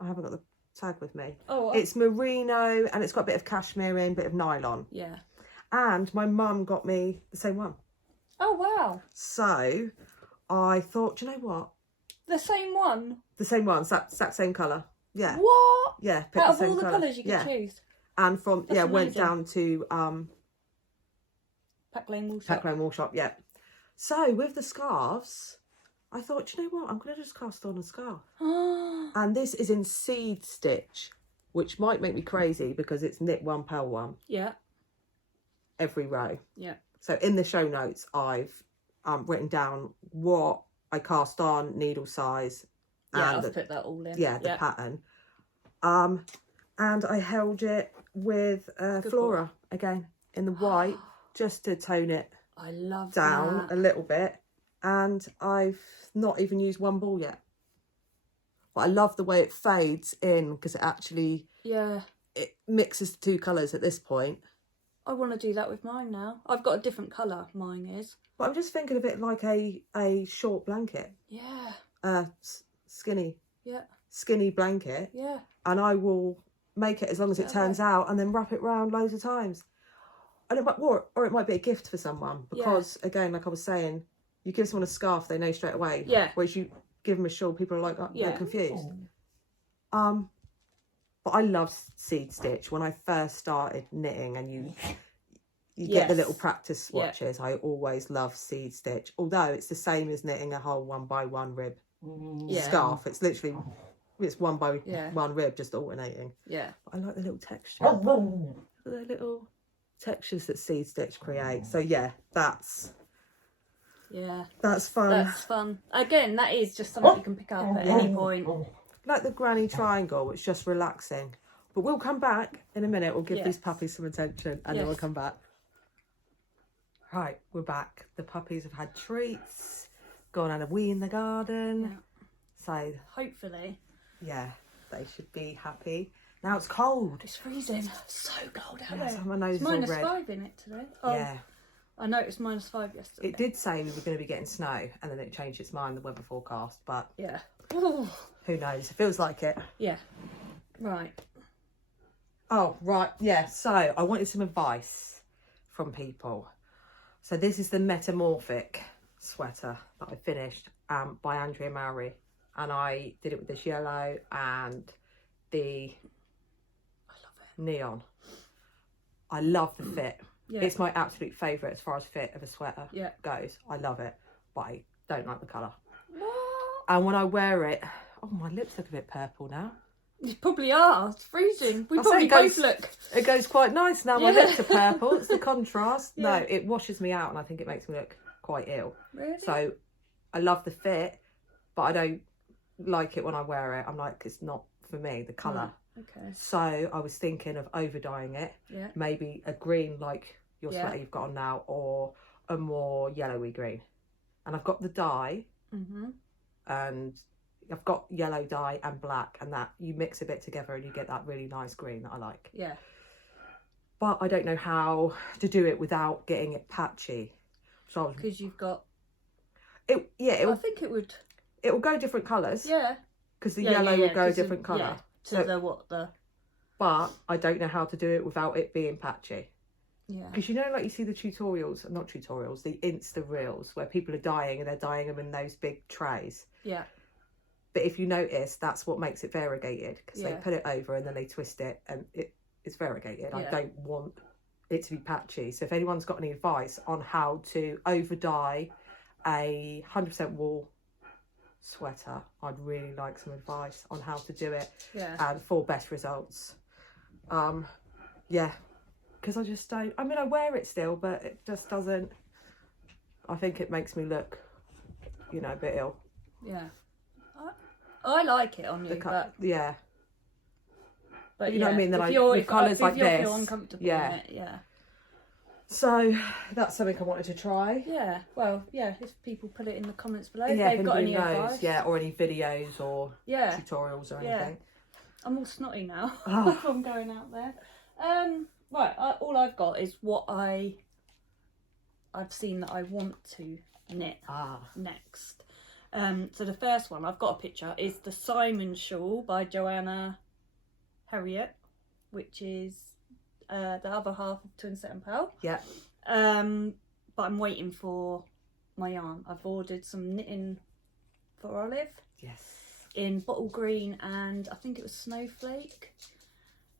haven't got the tag with me. Oh, it's merino and it's got a bit of cashmere in, bit of nylon. Yeah. And my mum got me the same one. Oh wow. So I thought, do you know what? The same one. The same one, exact same colour. Yeah. What? Yeah. Out of all the colours you could choose. And from That's went amazing. down to Pack Lane Wool Shop. Pack Lane Wool Shop, yeah. So with the scarves, I thought, do you know what? I'm going to just cast on a scarf. And this is in seed stitch, which might make me crazy because it's knit one, purl one. Yeah. Every row. Yeah. So in the show notes, I've written down what I cast on, needle size. Yeah, I've put that all in. Yeah, the pattern. And I held it with Flora again in the white just to tone it down a little bit. And I've not even used one ball yet. But I love the way it fades in because it actually it mixes the two colours at this point. I want to do that with mine now. I've got a different colour, mine is. But I'm just thinking of it like a short blanket. Yeah. Skinny. Yeah. Skinny blanket. Yeah. And I will make it as long as it turns out and then wrap it round loads of times. And it might, or it might be a gift for someone because, again, like I was saying, you give someone a scarf, they know straight away. Yeah. Whereas you give them a shawl, people are like, they're confused. But I love seed stitch. When I first started knitting and you get the little practice swatches, I always love seed stitch. Although it's the same as knitting a whole 1x1 rib scarf. It's literally, it's 1x1 rib, just alternating. Yeah. But I like the little texture. The little textures that seed stitch creates. So yeah, that's fun. That's fun. Again, that is just something you can pick up at any point. Like the granny triangle, it's just relaxing. But we'll come back in a minute. We'll give these puppies some attention and then we'll come back. Right, we're back. The puppies have had treats, gone and had a wee in the garden. So hopefully, they should be happy. Now it's cold. It's freezing. So cold out there. My nose it's is all red. -5 in it today. Oh, yeah. I know it was -5 yesterday. It did say we were going to be getting snow and then it changed its mind, the weather forecast. But who knows? It feels like it. Yeah. Right. Oh, right. Yeah. So I wanted some advice from people. So this is the Metamorphic sweater that I finished by Andrea Mowry. And I did it with this yellow and the neon. I love the fit. It's my absolute favourite as far as fit of a sweater goes. I love it, but I don't like the colour. And when I wear it, oh, my lips look a bit purple now. You probably are. It's freezing. We probably both look. It goes quite nice now. My lips are purple. It's the contrast. No, it washes me out and I think it makes me look quite ill. Really? So I love the fit, but I don't like it when I wear it. I'm like, it's not for me. The colour Okay. So I was thinking of over dyeing it. Yeah. Maybe a green like your sweater you've got on now, or a more yellowy green. And I've got the dye, and I've got yellow dye and black, and that you mix a bit together and you get that really nice green that I like. Yeah. But I don't know how to do it without getting it patchy. So because you've got it. Yeah, I think it would. It will go different colours. Yeah. Because the yellow will go a different colour. To the. But I don't know how to do it without it being patchy. Yeah. Because you know, like you see the tutorials, not tutorials, the Insta reels where people are dyeing and they're dyeing them in those big trays. Yeah. But if you notice, that's what makes it variegated, because they put it over and then they twist it and it's variegated. I don't want it to be patchy. So if anyone's got any advice on how to over dye a 100% wool sweater, I'd really like some advice on how to do it and for best results. Because I just don't, I mean, I wear it still, but it just doesn't, I think it makes me look, you know, a bit ill. Yeah. I like it on you, but... Yeah. But you know what I mean? Then with colours like this. Feel uncomfortable in it, yeah. So that's something I wanted to try. Yeah, well, yeah, if people put it in the comments below, yeah, if they've got any advice. Yeah, or any videos or tutorials or anything. I'm all snotty now Oh. from going out there. Right, all I've got is what I've seen that I want to knit next. So the first one, I've got a picture, is the Simon Shawl by Joanna Harriet, which is the other half of Twin Set and Pearl. Yeah. But I'm waiting for my yarn. I've ordered some knitting for Olive. Yes. In bottle green and I think it was snowflake.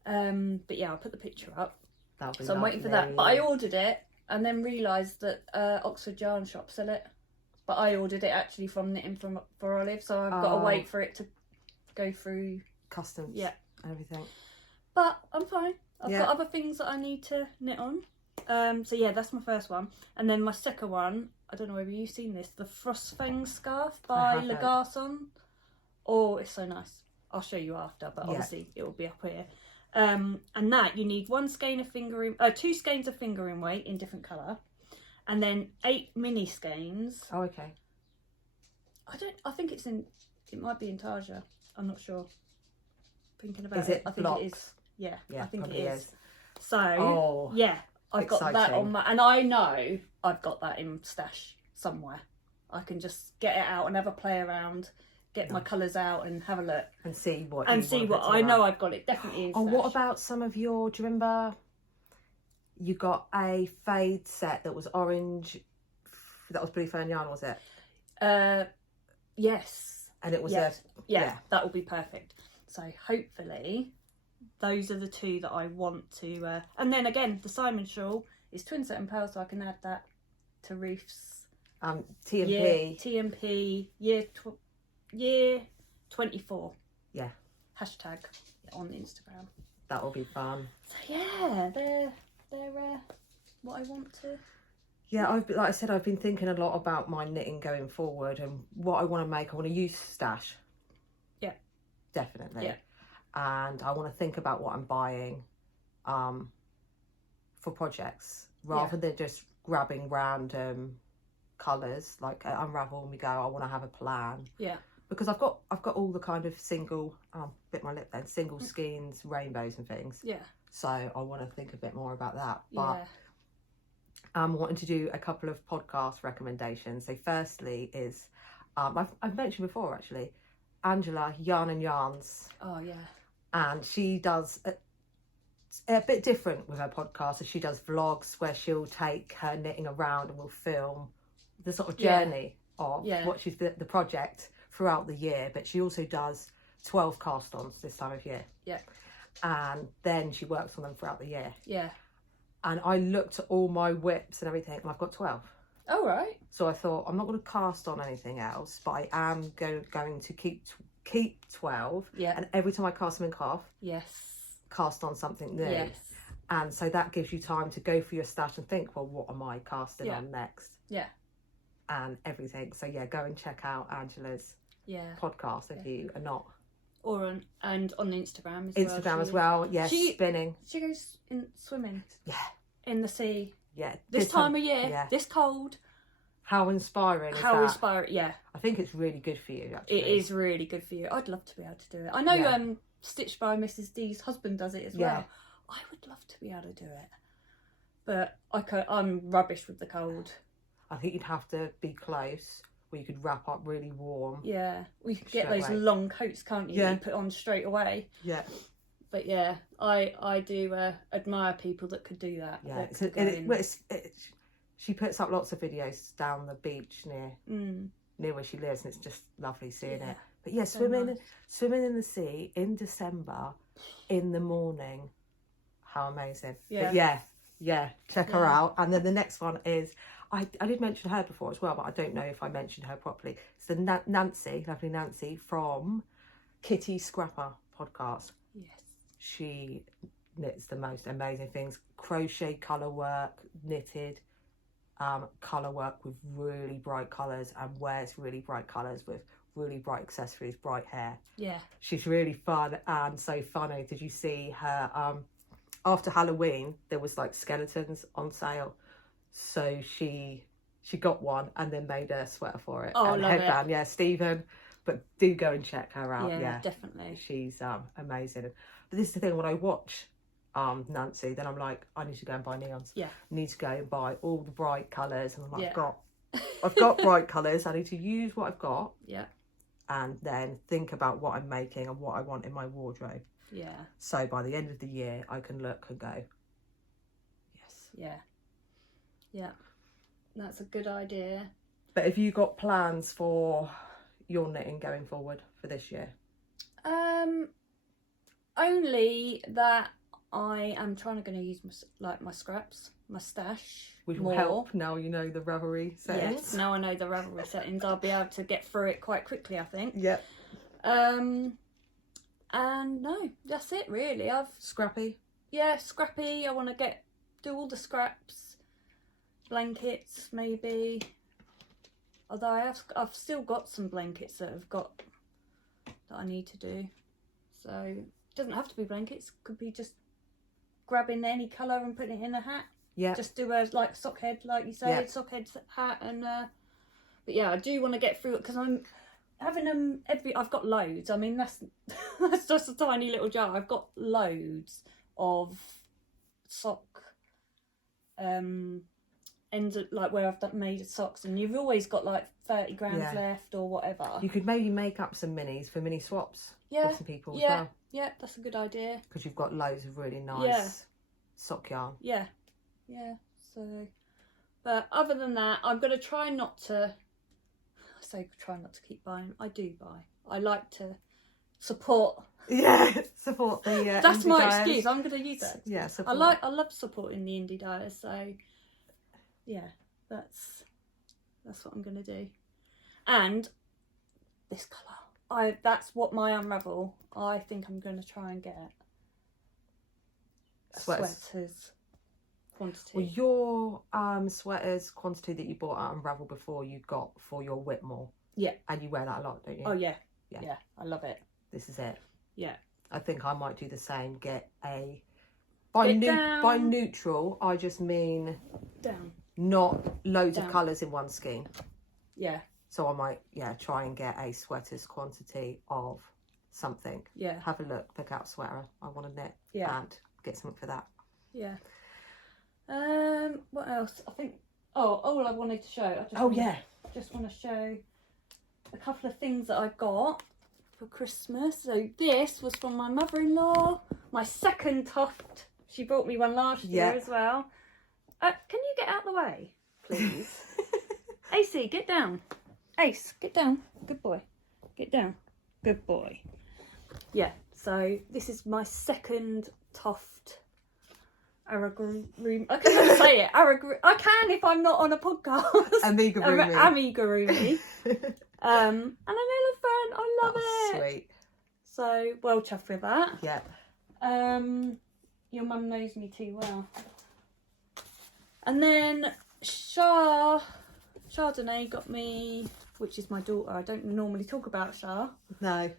But yeah, I'll put the picture up. That'll be so I'm waiting for that. But I ordered it and then realised that Oxford Yarn Shop sell it. But I ordered it actually from Knitting for Olive, so I've got to wait for it to go through customs. Yeah. Everything. But I'm fine. I've got other things that I need to knit on. So yeah, that's my first one. And then my second one, I don't know whether you've seen this, the Frostfang scarf by Le Garçon. Oh, it's so nice. I'll show you after, but obviously it will be up here. And that you need 2 skeins of fingering weight in different colour, and then 8 mini skeins. Oh, okay. I think it's in. It might be in Tarja. I'm not sure. Thinking about it. Is it I think blocks? it is. Yeah, I think it is. So, yeah, I've got that on my, and I know I've got that in stash somewhere. I can just get it out and have a play around, get my colours out and have a look. And see what I know I've got it definitely in stash. Oh, what about some of your, do you remember you got a fade set that was orange, that was Blue Fern yarn, was it? Yes. And it was yeah, that will be perfect. So hopefully those are the 2 that I want to, and then again the Simon Shawl is Twin Set and Pearl, so I can add that to Ruth's TMP year 24. Yeah. Hashtag on Instagram. That will be fun. So yeah, they're what I want to. Yeah, like I said, I've been thinking a lot about my knitting going forward and what I want to make. I want to use stash. Yeah. Definitely. Yeah. And I want to think about what I'm buying for projects rather than just grabbing random colours like Unravel and we go, I want to have a plan. Yeah. Because I've got all the kind of single, bit my lip then, single skeins, rainbows and things. Yeah. So I want to think a bit more about that. But I'm wanting to do a couple of podcast recommendations. So firstly is, I've mentioned before actually, Angela, Yarn and Yarns. Oh yeah. And she does a bit different with her podcast. So she does vlogs where she'll take her knitting around and will film the sort of journey of what she's the project throughout the year. But she also does 12 cast-ons this time of year. Yeah. And then she works on them throughout the year. Yeah. And I looked at all my whips and everything and I've got 12. Oh, right. So I thought, I'm not going to cast on anything else, but I am going to keep 12. Yeah. And every time I cast them in calf, cast on something new. Yes. And so that gives you time to go through your stash and think, well, what am I casting on next? Yeah. And everything. So yeah, go and check out Angela's podcast if you are not. and on Instagram as well. Instagram as well, yes, spinning. She goes swimming. Yeah. In the sea. Yeah. This time of year, this cold. How inspiring is that? How inspiring, yeah. I think it's really good for you, actually. It is really good for you. I'd love to be able to do it. I know Stitched by Mrs. D's husband does it as well. I would love to be able to do it. But I'm rubbish with the cold. I think you'd have to be close where you could wrap up really warm. Yeah. We could get those long coats, can't you? Yeah. You put on straight away. Yeah. But yeah, I do admire people that could do that. Yeah. She puts up lots of videos down the beach near where she lives, and it's just lovely seeing it. But yeah, swimming in the sea in December in the morning. How amazing. Yeah. But yeah, check her out. And then the next one is, I did mention her before as well, but I don't know if I mentioned her properly. It's the lovely Nancy from Kitty Scrapper podcast. Yes. She knits the most amazing things. Crochet, colour work, knitted, colour work with really bright colours, and wears really bright colours with really bright accessories, bright hair. Yeah. She's really fun and so funny. Did you see her, after Halloween, there was like skeletons on sale. So she got one and then made a sweater for it. Oh, and love headband. it. Yeah, Stephen. But do go and check her out. Yeah, definitely. She's amazing. But this is the thing, when I watch Nancy, then I'm like, I need to go and buy neons. Yeah. I need to go and buy all the bright colours. And I'm like, I've got bright colours. I need to use what I've got. Yeah. And then think about what I'm making and what I want in my wardrobe. Yeah. So by the end of the year, I can look and go, yes. Yeah. Yeah. That's a good idea. But have you got plans for your knitting going forward for this year? Only that I am going to use my scraps, my stash. Which will help now you know the Ravelry settings. Yes, now I know the Ravelry settings, I'll be able to get through it quite quickly, I think. Yep. And no, that's it really. Scrappy? Yeah, scrappy. I want to do all the scraps, blankets maybe. Although I've still got some blankets that I need to do. So it doesn't have to be blankets. Could be just grabbing any colour and putting it in a hat. Yeah. Just do a sock head, like you said, sock head hat, and but yeah, I do want to get through it because I'm having them I've got loads. I mean, that's just a tiny little jar. I've got loads of sock ends like where I've made socks, and you've always got like 30 grams left or whatever. You could maybe make up some minis for mini swaps with some people as well. Yeah, that's a good idea. Because you've got loads of really nice sock yarn. Yeah. So, but other than that, I'm going to try not to keep buying. I do buy. I like to support. Yeah, support the that's indie my dyers. excuse. I'm going to use that. Yeah, support. I love supporting the indie dyers. So, yeah, that's what I'm going to do. And this colour, that's what my unravel. I think I'm going to try and get sweaters quantity. Well, your sweaters quantity that you bought at Unravel before, you got for your Whitmore. Yeah. And you wear that a lot, don't you? Oh yeah. I love it. This is it. Yeah. I think I might do the same. Get a by neutral. I just mean down. Not loads of colours in one scheme. Yeah. So I might try and get a sweaters quantity of something. Yeah. Have a look. Pick out a sweater I want to knit. Yeah. And get something for that. Yeah. What else? I think. All I wanted to show. I just want to show a couple of things that I got for Christmas. So this was from my mother-in-law. My second tuft. She bought me one last year as well. Can you get out the way, please? AC, get down. Ace, get down. Good boy. Get down. Good boy. Yeah. So this is my second tuft. Amigurumi. I can't say it. I can if I'm not on a podcast. Amigurumi. And an elephant. I love it. Sweet. So well chuffed with that. Yeah. Your mum knows me too well. And then Chardonnay got me, which is my daughter. I don't normally talk about Char. No.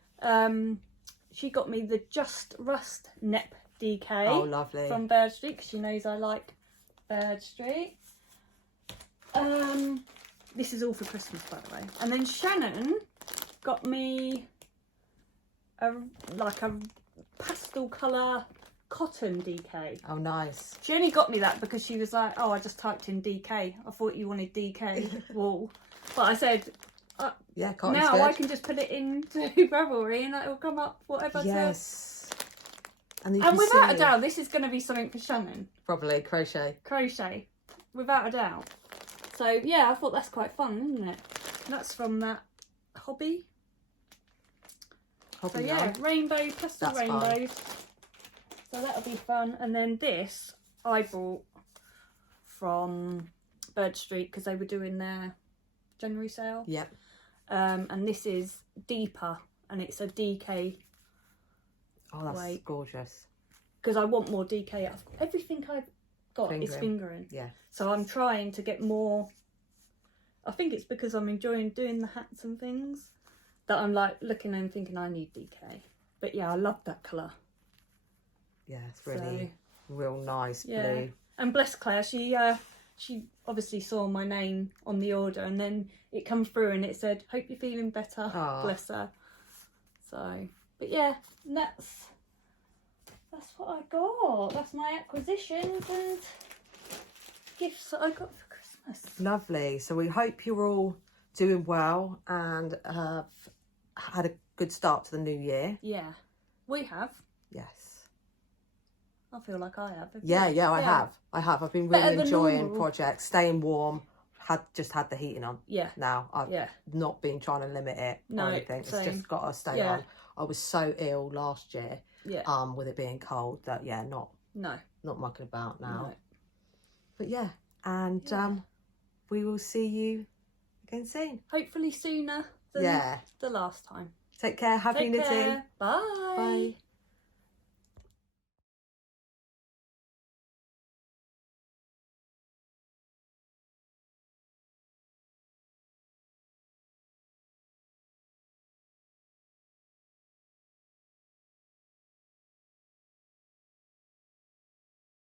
she got me the Just Rust Nep DK. Oh, lovely. From Bird Street, because she knows I like Bird Street. This is all for Christmas, by the way. And then Shannon got me a pastel colour cotton DK. Oh, nice. She only got me that because she was like, oh, I just typed in DK. I thought you wanted DK wool. But I said, yeah, cotton's now good. I can just put it into Ravelry and it will come up whatever. Yes. And without a doubt, this is going to be something for Shannon. Probably crochet. Crochet, without a doubt. So yeah, I thought that's quite fun, isn't it? That's from that hobby. So yeah, rainbow, pastel rainbows. So that'll be fun. And then this I bought from Bird Street because they were doing their January sale. Yep. And this is deeper, and it's a DK. Oh, that's gorgeous. Because I want more DK. Everything I've got is fingering. Yeah. So I'm trying to get more. I think it's because I'm enjoying doing the hats and things that I'm like looking and thinking I need DK. But yeah, I love that colour. Yeah, it's really real nice blue. And bless Claire, she obviously saw my name on the order, and then it come through and it said, "Hope you're feeling better." Aww. Bless her. So, but yeah, that's what I got. That's my acquisitions and gifts that I got for Christmas. Lovely. So we hope you're all doing well and have had a good start to the new year. Yeah, we have. Yes. I feel like I have. Yeah, I have. I've been really enjoying projects, staying warm. Just had the heating on. Yeah. Now I've not been trying to limit it or anything. It's just got to stay on. I was so ill last year. Yeah. With it being cold, that not mucking about now. No. But yeah, and we will see you again soon. Hopefully sooner than the last time. Take care. Happy knitting. Bye. Bye.